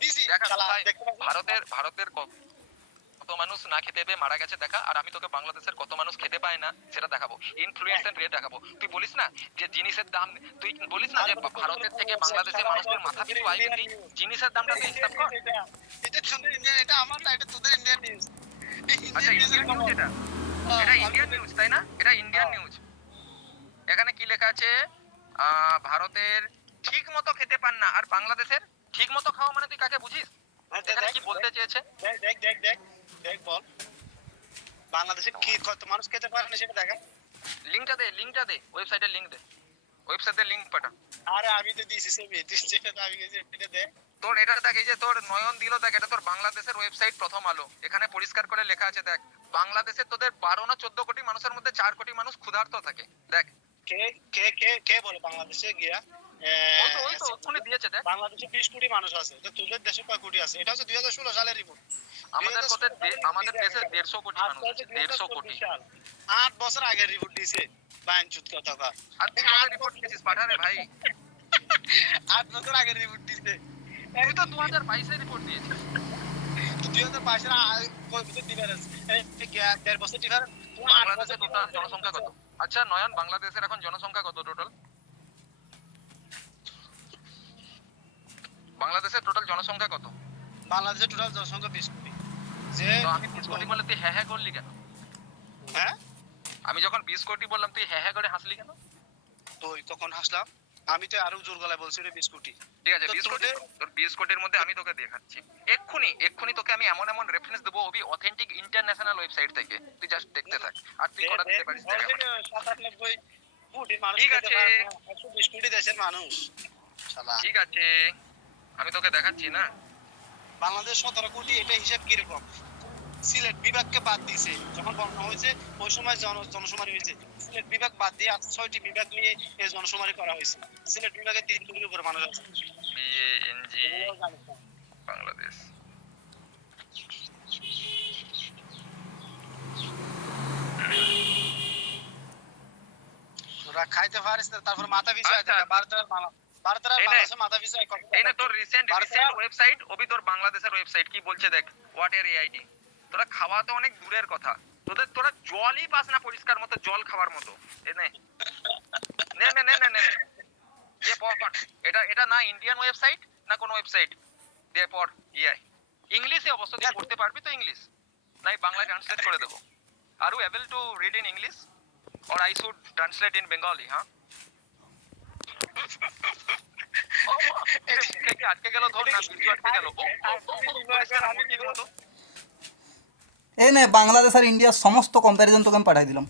দিছি, দেখা শালা, কোথায় দেখতে পাচ্ছিস? ভারতের কত মানুষ না খেতে পেয়ে মারা গেছে দেখা, আর আমি তোকে বাংলাদেশের কত মানুষ খেতে পায় না সেটা দেখাবো, ইনফ্লুয়েন্স এন্ড রেট দেখাবো। তুই বলিস না যে জিনিসের দাম, তুই বলিস না যে ভারতের থেকে বাংলাদেশের মানুষের মাথা পিছু আয় বেশি, জিনিসের দামটা তুই হিসাব কর। এটা তোদের ইন্ডিয়া, এটা আমার না, এটা তোদের ইন্ডিয়ান নিউজ। আচ্ছা, ইন্ডিয়ান নিউজ এটা, এটা ইন্ডিয়ান নিউজ তাই না? এটা ইন্ডিয়ান নিউজ। এখানে কি লেখা আছে? ভারতের ঠিক মতো খেতে পান না, আর বাংলাদেশের ঠিক মতো খাওয়া মানে তুই কাকে বুঝিস? এখানে কি বলতে চেয়েছে? দেখ দেখ দেখ দেখ দেখ বল, বাংলাদেশে কি কত মানুষ খেতে পারে না সেটা দেখা। লিংকটা দে, ওয়েবসাইটের লিংক দে, ওয়েবসাইটের লিংক পাঠা। আরে আমি তো দিছি ছবি, তুই যেটা দাবি করেছিস এটা দে। তোর এটা দেখ, এই যে তোর নয়ন দিল দেখ, এটা তোর বাংলাদেশের ওয়েবসাইট প্রথম আলো। এখানে পরিষ্কার করে লেখা আছে দেখ, বাংলাদেশে তোদের 12 না 14 কোটি মানুষের মধ্যে 4 কোটি মানুষ ক্ষুধার্ত থাকে। দেখ কে কে কে কে বলে বাংলাদেশে গিয়া ওই তো ওখানে দিয়েছে দেখ। বাংলাদেশে 20 কোটি মানুষ আছে, তো তোদের দেশে কয় কোটি আছে? এটা হচ্ছে 2016 সালের রিপোর্ট। আমাদের দেশে 150 কোটি মানুষ আছে, 150 কোটি। 8 বছর আগে রিপোর্ট দিয়েছে বাঞ্চুত কথা কা। আর তুই কবে রিপোর্ট দিয়েছিস পাঠা রে ভাই? 8 বছর আগে রিপোর্ট দিয়েছে। তুই তো 2022 এ রিপোর্ট দিয়েছিস। 2022 এর কয় বছর ডিফারেন্স? এই 1.5 বছর ডিফারেন্স। বাংলাদেশের টোটাল জনসংখ্যা কত? আচ্ছা নয়ন, বাংলাদেশের এখন জনসংখ্যা কত টোটাল? বাংলাদেশের টোটাল জনসংখ্যা কত? বাংলাদেশের টোটাল জনসংখ্যা 20 কোটি। যে তো আমি 20 কোটি বলে তুই হ্যাঁ হ্যাঁ করলি কেন? হ্যাঁ, আমি যখন 20 কোটি বললাম তুই হ্যাঁ হ্যাঁ করে হাসলি কেন? তুই কখন হাসলাম? আমি তো আরো জোর গলায় বলছি রে 20 কোটি। ঠিক আছে, তো 20 কোটি, তোর 20 কোটির মধ্যে আমি তোকে দেখাচ্ছি এক্ষুনি তোকে আমি এমন এমন রেফারেন্স দেবো, ওবি অথেন্টিক ইন্টারন্যাশনাল ওয়েবসাইট থেকে, তুই জাস্ট দেখতে থাক আর তুই করা দিতে পারিস জায়গা আমার। 97 কোটি মানুষ ঠিক খেতে আছে। পারে না, 120 কোটি দেশের মানুষ। শালা ঠিক আছে, আমি তোকে দেখাচ্ছি না। বাংলাদেশ 17 কোটি, এটা হিসাব কিরকম? সিলেট বিভাগকে বাদ দিয়েছে যখন বন্যা হয়েছে, ওই সময় জনশুমারি হয়েছে। সিলেট বিভাগ বাদ দিয়ে আর 6টি বিভাগ নিয়ে এই জনশুমারি করা হয়েছে। সিলেট বিভাগে 3 কোটির উপরে মানুষ আছে। বিএনজি এগুলোও জানিস না। বাংলাদেশ। ওরা খাইতে পারিস না, তারপর মাথা পিছু আচ্ছা। ভারতের এই নে। বাংলাদেশে মাথা পিছু এই না তোর রিসেন্ট ওয়েবসাইট, ওবি তোর বাংলাদেশের ওয়েবসাইট কি বলছে দেখ, হোয়াট এর এআইডি। তোরা খাওয়া তো অনেক দূরের কথা, তোরা জলই পাস না পরিষ্কার মতো, জল খাওয়ার মতো। এই নে নে নে নে নে নে ये पढ़, এটা না ইন্ডিয়ান ওয়েবসাইট না কোন ওয়েবসাইট। দে পড়, ইংলিশে অবশ্য তুই পড়তে পারবি তো ইংলিশ, নাই বাংলা ট্রান্সলেট করে দেবো। Are you able to read in English or I should translate in Bengali? হ্যাঁ মুখে কি আটকে গেল, ধর না ভিডিও আটকে গেল। এই নে বাংলাদেশ আর ইন্ডিয়ার সমস্ত কম্প্যারিজন তোকে আমি পাঠিয়ে দিলাম,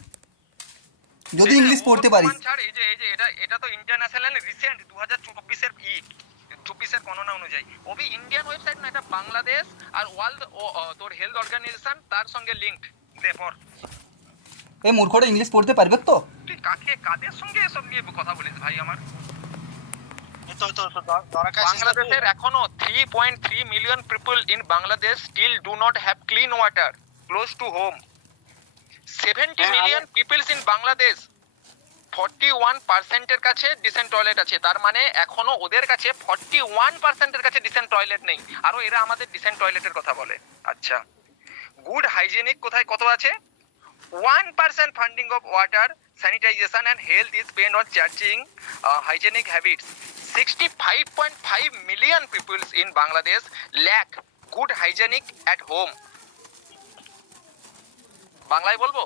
যদি ইংলিশ পড়তে পারিস। ছাড়, এই যে এটা তো ইন্টারন্যাশনাল রিসেন্ট 2024 এর 24 এর গণনা অনুযায়ী। ওবি ইন্ডিয়ান ওয়েবসাইট না, এটা বাংলাদেশ আর ওয়ার্ল্ড তোর হেলথ অর্গানাইজেশন তার সঙ্গে লিংকড। দে পড়। এই মূর্খটা ইংলিশ পড়তে পারবে তো? তুই কাদের সঙ্গে এসব নিয়ে কথা বলিস ভাই আমার? বাংলাদেশের এখনো 3.3 million people in Bangladesh still do not have clean water close to home. 70 million peoples in Bangladesh 41% এর কাছে ডিসেন্ট টয়লেট আছে। তার মানে এখনো ওদের কাছে 41% এর কাছে ডিসেন্ট টয়লেট নেই, আরো এরা আমাদের ডিসেন্ট টয়লেটের কথা বলে। আচ্ছা, গুড হাইজেনিক কোথায় কত আছে? 1% funding of water sanitisation and health is spend on charging hygienic habits. 65.5 million people in Bangladesh lack good hygienic at home. বাংলায় বলবো,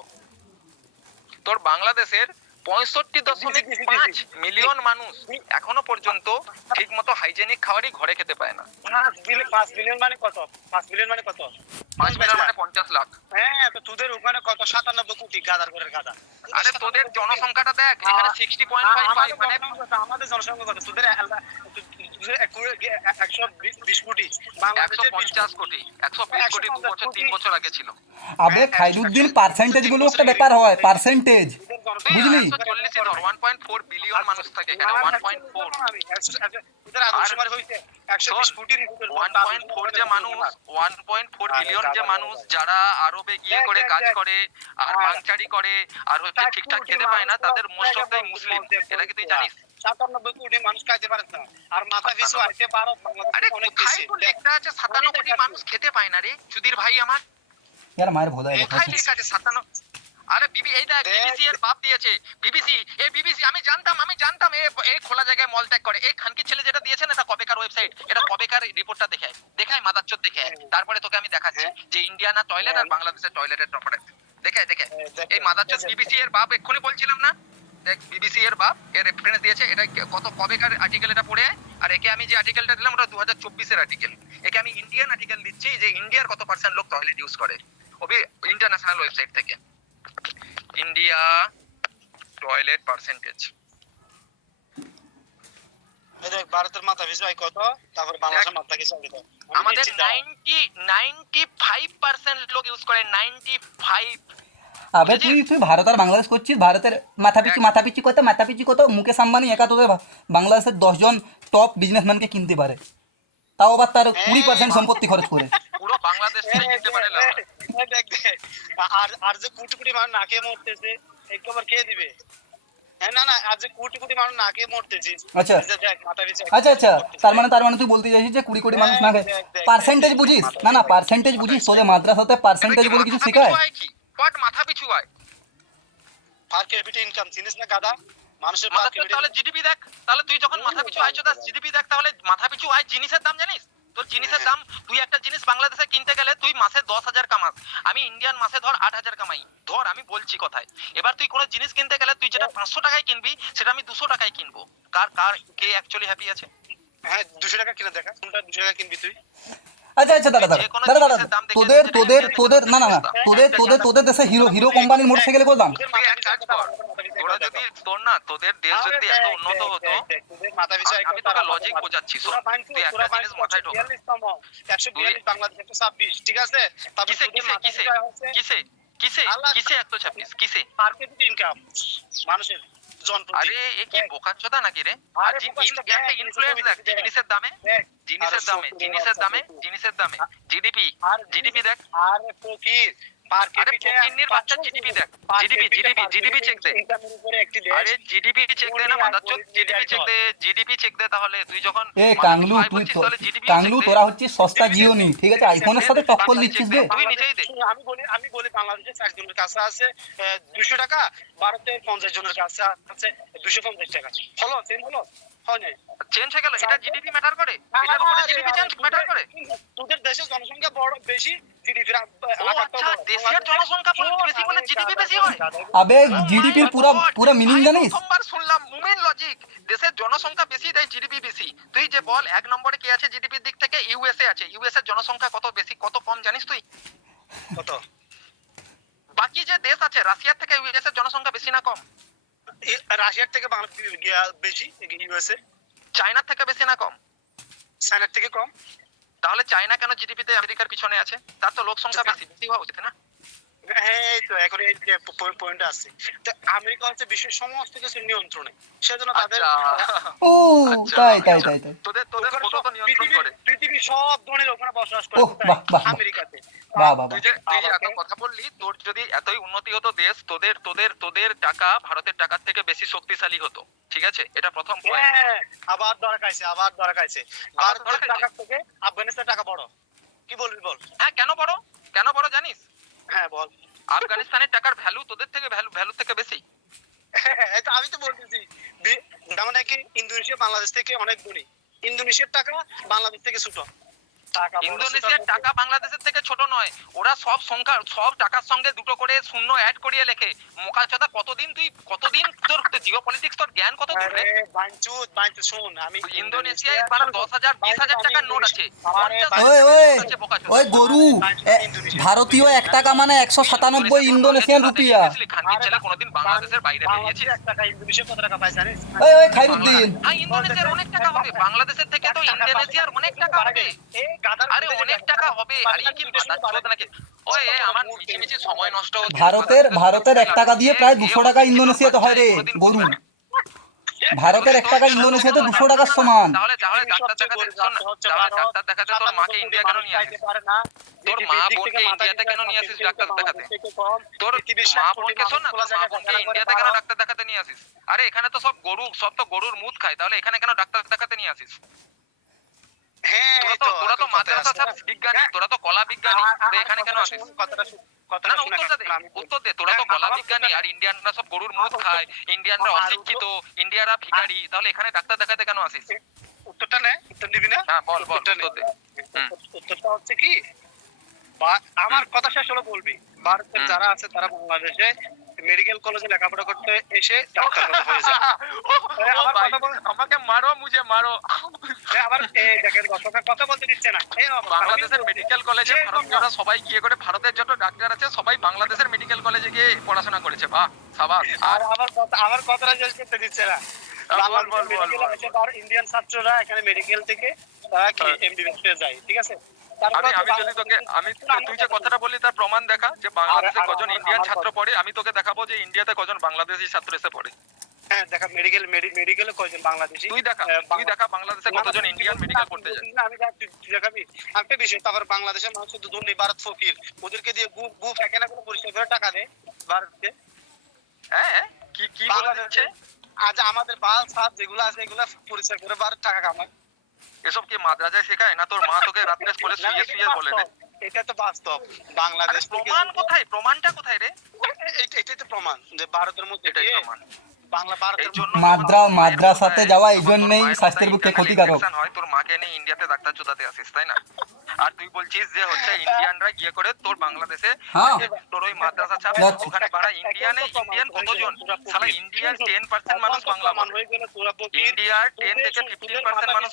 তোর বাংলাদেশের 65.5 মিলিয়ন মানুষ এখনো পর্যন্ত ঠিক মতো হাইজেনিক খাবারই ঘরে খেতে পায় না। 5 মিলিয়ন মানে কত? 5 মিলিয়ন মানে কত? 5 মিলিয়ন মানে 50 লাখ। হ্যাঁ, তো তোদের ওখানে কত 97 কোটি গাদার ঘরের গাদা। আরে তোদের জনসংখ্যাটা দেখ, এখানে 60.55 মানে আমাদের জনসংখ্যা কত? তোদের 120 কোটি, বাংলাদেশের 150 কোটি, 120 কোটি 2 বছর 3 বছর আগে ছিল। আবে খাইরুদ্দিন পার্সেন্টেজ গুলো একটা ব্যাপার হয়, পার্সেন্টেজ বুঝলি? 140 ধর 1.4 বিলিয়ন মানুষ থাকে এখানে, 1.4 1.4 যে মানুষ, 1.4 বিলিয়ন যে মানুষ যারা আরবে গিয়ে করে কাজ করে আর পাংচারি করে আর হচ্ছে ঠিকঠাক খেতে পায় না, তাদের মোস্ট অফ দ্য মুসলিম। এটা কি তুই জানিস? 97 কোটি মানুষ খাইতে পারে না, আর মাথা পিছু আইতে ভারত আরে বাংলাদেশ অনেক কোথায় বেশি। তো লেখা আছে 57 কোটি মানুষ খেতে পায় না রে সুধীর ভাই আমার? यार मार भोदा है কোথায় লেখা আছে 57? আরে এইটা বিবিসি এর বাপ দিয়েছে। বিবিসি, এই বিবিসি আমি জানতাম এই খোলা জায়গায় মল ত্যাগ করে। এই খানকি ছেলে যেটা দিয়েছে না, এটা কবেকার ওয়েবসাইট, এটা কবেকার রিপোর্টটা দেখায় মাদারচোদ দেখায়। তারপরে তোকে আমি দেখাচ্ছি যে ইন্ডিয়ানা টয়লেট আর বাংলাদেশের টয়লেটের ডিফারেন্স দেখায়। এই মাদারচোদ বিবিসি এর বাপ, এক্ষুনি বলছিলাম না, দেখ বিবিসি এর বাপ এর রেফারেন্স দিয়েছে। এটা কত কবেকার আর্টিকেল এটা পড়ে। আর একে আমি যে আর্টিকেলটা দিলাম ওটা 2024 এর আর্টিকেল। একে আমি ইন্ডিয়ান আর্টিকেল দিচ্ছি যে ইন্ডিয়ার কত পার্সেন্ট লোক টয়লেট ইউজ করে, ওবি ইন্টারন্যাশনাল ওয়েবসাইট থেকে। ইন্ডিয়া টয়লেট পার্সেন্টেজ, এই দেখ ভারতের মাথা পিছু আয় কত, তারপর বাংলাদেশের মাথা পিছু আয় কত। আমাদের 95% লোক ইউজ করে, 95। আবে তুই ভারত আর বাংলাদেশ করছিস, ভারতের মাথাপিছু কত মুকেশ আম্বানি একা তোদের বাংলাদেশের 10 জন টপ বিজনেসম্যানকে কিনতে পারে, তাও আবার তার 20% সম্পত্তি খরচ করে। পুরো বাংলাদেশ থেকে কিনতে পারে না। দেখ আর যে কোটি কোটি মানুষ নাকে মরতেছে, একবার কে দিবে? হ্যাঁ না আর যে কোটি কোটি মানুষ নাকে মরতেছে। আচ্ছা দেখ মাথা পিছু আচ্ছা তার মানে তুই বলতে চাইছিস যে 20 কোটি মানুষ না খায়? পার্সেন্টেজ বুঝিস? না পার্সেন্টেজ বুঝিস? তোদের মাদ্রাসাতে পার্সেন্টেজ বলে কিছু শেখায়? হোয়াট মাথা পিছু আয়? পার ক্যাপিটা ইনকাম চিনিস না গাদা? মানুষের পার মাথা ক্যাপিটা তাহলে জিডিপি দেখ। তাহলে তুই যখন মাথা পিছু আয় চোদাস জিডিপি দেখ, তাহলে মাথা পিছু আয় জিনিসের দাম জানিস? তোর জিনিসের দাম, তুই একটা জিনিস বাংলাদেশে কিনতে গেলে তুই মাসে 10,000 কামাস, আমি ইন্ডিয়ান মাসে ধর 8,000 কামাই। ধর আমি বলছি কথায়, এবার তুই কোনো জিনিস কিনতে গেলে তুই যেটা 500 টাকায় কিনবি সেটা আমি 200 টাকায় কিনবো। কে অ্যাকচুয়ালি হ্যাপি আছে? হ্যাঁ 200 টাকা কিনে দেখা, কোনটা 200 টাকা কিনবি তুই? আচ্ছা দাদা তোদের না তোদের দেশে হিরো কোম্পানির মোটরসাইকেল কত দাম? তুই এক কাজ কর, তোরা যদি তোদের দেশ যদি এত উন্নত হতো, আমি তোকে লজিক বোঝাচ্ছি, শোন তুই একটা জিনিস মাথায় ঢোকা। 142 বাংলাদেশ 126, ঠিক আছে? কিসে 126 কিসে? পার ক্যাপিটা ইনকাম মানুষের জনপ্রতি। আরে এ কি বোকাচোদা নাকি রে? আর একটা ইনফ্লুয়েন্স দেখ জিনিসের দামে জিডিপি দেখ। আরে ফকির পার আরে ক্যাপিটা ফকিন্নির বাচ্চা জিডিপি দেখ, জিডিপি চেক দে। উপরে একটি দেশ। আরে জিডিপি চেক দে না মাদারচোদ, জিডিপি চেক দে। তাহলে তুই যখন এ কাংলু তোরা হচ্ছে সস্তা জিও নি, ঠিক আছে? আইফোনের সাথে টক্কর দিচ্ছিস বে। তুই নিজেই দে। আমি বলি বাংলাদেশে 4 জনের কাছে আছে 200 টাকা, ভারতে 50 জনের কাছে আছে 250 টাকা। হলো সেম হলো? হয় না? চেঞ্জ হয়ে গেল। এটা জিডিপি ম্যাটার করে? এটার উপরে জিডিপি চেঞ্জ ম্যাটার করে? তোদের দেশের জনসংখ্যা বড় বেশি, জিডিপি ও আচ্ছা, দেশের জনসংখ্যা বেশি বলে জিডিপি বেশি হয়? আবে জিডিপির পুরো মিনিং জানিস? প্রথমবার শুনলাম মুমিন লজিক, দেশের জনসংখ্যা বেশি তাই জিডিপি বেশি। তুই যে বল এক নম্বরে কে আছে জিডিপির দিক থেকে? ইউএসএ আছে। ইউএসএ এর জনসংখ্যা কত বেশি কত কম জানিস তুই? কত? বাকি যে দেশ আছে রাশিয়ার থেকে ইউএসএ এর জনসংখ্যা বেশি না কম? রাশিয়ার থেকে বেশি, ইউএসএ। চায়নার থেকে বেশি না কম? চায়নার থেকে কম। তাহলে চায়না কেন জিডিপিতে আমেরিকার পিছনে আছে? তার তো লোক সংখ্যা বেশি হওয়া উচিত না? হ্যাঁ এই তো এখন এই যে পয়েন্ট আছে। তো আমেরিকা হচ্ছে বিশ্বের সমস্ত কিছু নিয়ন্ত্রণে, সেজন্য তাদের ও তাই তোদের কত তো নিয়ন্ত্রণ করে। পৃথিবীর সব ধরনের ওখানে বসবাস করে আমেরিকাতে। বাহ তুই যে এত কথা বললি, তোর যদি এতই উন্নতি হতো দেশ, তোদের টাকা ভারতের টাকার থেকে বেশি শক্তিশালী হতো, ঠিক আছে? এটা প্রথম পয়েন্ট। হ্যাঁ আবার দরকার আছে ভারতের টাকা থেকে আফগানিস্তানের টাকা বড়। কি বলবি বল? হ্যাঁ কেন বড় জানিস? হ্যাঁ বল। আফগানিস্তানের টাকার ভ্যালু তোদের থেকে ভ্যালু থেকে বেশি। এটা আমি তো বলতেছি, যেমন নাকি ইন্দোনেশিয়া বাংলাদেশ থেকে অনেক ধনী, ইন্দোনেশিয়ার টাকা বাংলাদেশ থেকে ছোট। টাকা বড়, ইন্দোনেশিয়ার ছোট টাকা বাংলাদেশের থেকে ছোট নয়, ওরা সব সংখ্যা সব টাকার সঙ্গে দুটো করে শূন্য অ্যাড করিয়ে লেখে। মোকাচোদা কতদিন তোর জিও পলিটিক্স তোর জ্ঞান কত দূর রে? আরে বাঞ্চুত শোন, আমি ইন্দোনেশিয়ায় 10,000 20,000 টাকার নোট আছে, 50,000 ওই টাকার ওই নোট আছে বোকাচোদা। ওই গরু ভারতীয় 1 টাকা মানে 197 ইন্দোনেশিয়ান রুপিয়া। খানকির ছেলে কোনোদিন বাংলাদেশের বাইরে বেরিয়েছিস? 1 টাকা ইন্দোনেশিয়া কত টাকা পায় জানিস? ওই ওই খাইরুদ্দিন হ্যাঁ, ইন্দোনেশিয়ার অনেক টাকা হবে, বাংলাদেশের থেকে তো ইন্দোনেশিয়ার অনেক টাকা হবে। এই গাদার আরে অনেক টাকা হবে, আরে কি বাতাচ্ছোদ নাকি? ওই আমার মিছিমিছি সময় নষ্ট হচ্ছে। ভারতের 1 টাকা দিয়ে প্রায় 200 টাকা ইন্দোনেশিয়াতে হয় রে গরু। ভারতের 1 টাকা ইন্দোনেশিয়াতে 200 টাকার সমান। তাহলে ডাক্তার দেখাতে শোন না, তাহলে ডাক্তার দেখাতে তোর মাকে ইন্ডিয়া কেন নিয়ে আসিস? তোর মা বোনকে ইন্ডিয়াতে কেন নিয়ে আসিস ডাক্তার দেখাতে? তোর মা বোনকে শোন না, তোর মা বোনকে ইন্ডিয়াতে কেন ডাক্তার দেখাতে নিয়ে আসিস? আরে এখানে তো সব গরুর মুদ খায়, তাহলে এখানে কেন ডাক্তার দেখাতে নিয়ে আসিস? হ্যাঁ, তোরা তো মাদ্রাসা ছাত্র বিজ্ঞানী, তোরা তো কলা বিজ্ঞানী, তো এখানে কেন আসিস? না, উত্তর দে, তোরা তো কলা বিজ্ঞানী আর ইন্ডিয়ানরা সব গরুর মুদ খায়, ইন্ডিয়ানরা অশিক্ষিত, ইন্ডিয়ারা ভিখারি, তাহলে এখানে ডাক্তার দেখাতে কেন আসিস? উত্তরটা নে, উত্তর নিবি না? হ্যাঁ বল উত্তর নে। উত্তর দে। হুম। উত্তরটা হচ্ছে কি, আমার কথা শেষ হলো বলবি। ভারতের যারা আছে তারা বাংলাদেশে মেডিকেল কলেজে লেখাপড়া করতে এসে ডাক্তার হয়ে যায়। আমার কথা বল, আমাকে মারো, মুঝে মারো। আবার দেখেন কথা বলতে দিচ্ছে না। বাংলাদেশের মেডিকেল কলেজে ভারতীয়রা সবাই গিয়ে করে, ভারতের যত ডাক্তার আছে সবাই বাংলাদেশের মেডিকেল কলেজে গিয়ে পড়াশোনা করেছে। বাহ, সাবাস। আর আমার কথাটা শেষ করতে দিচ্ছে না। বাংলাদেশের ইন্ডিয়ান ছাত্ররা এখানে মেডিকেল থেকে তারা এমবিবিএস এ যায়, ঠিক আছে? তুই যে কথাটা বললি তার প্রমাণ দেখা, যে বাংলাদেশে কজন ইন্ডিয়ান ছাত্র পড়ে, আমি তোকে দেখাবো যে ইন্ডিয়াতে কজন বাংলাদেশি ছাত্র এসে পড়ে। হ্যাঁ, দেখা মেডিকেলে কয়জন বাংলাদেশি, তুই দেখা বাংলাদেশে কতজন ইন্ডিয়ান মেডিকেল পড়তে যায়। আমি দেখাবি একটা বিষয়। তারপর বাংলাদেশের মানুষ তো ধনী, ভারত ফকির, ওদেরকে দিয়ে গু ফেঁকে না, কোনো পরিষ্কার করে টাকা দেয় ভারতকে। হ্যাঁ, কি বলে দিচ্ছে? আজ আমাদের বাল সাপ যেগুলো আছে এগুলা পরিষ্কার করে ভারত টাকা কামায়। এসব কি মাদ্রাসায় শেখায় না? তোর মা তোকে রাত্রে স্কুলে শুয়ে বলে রে? এটা তো বাস্তব। বাংলাদেশ প্রমাণ কোথায়? প্রমাণটা কোথায় রে? এটাই তো প্রমাণ যে ভারতের মধ্যে এটাই প্রমাণ। ভারতের মাদ্রাসাতে যাওয়া এই জন্যই স্বাস্থ্যের পক্ষে ক্ষতিকারক। তোর মাকে নিয়ে ইন্ডিয়াতে ডাক্তার চোদাতে আসিস, তাই না? আর তুই বলছিস যে হচ্ছে ইন্ডিয়ানরা গিয়ে করে তোর বাংলাদেশে তোর ওই মাদ্রাসা ছাপ, ওখানে বাড়া ইন্ডিয়ান কতজন? সালা ইন্ডিয়ার 10% মানুষ বাংলা বলে, ইন্ডিয়ার 10 থেকে 15% মানুষ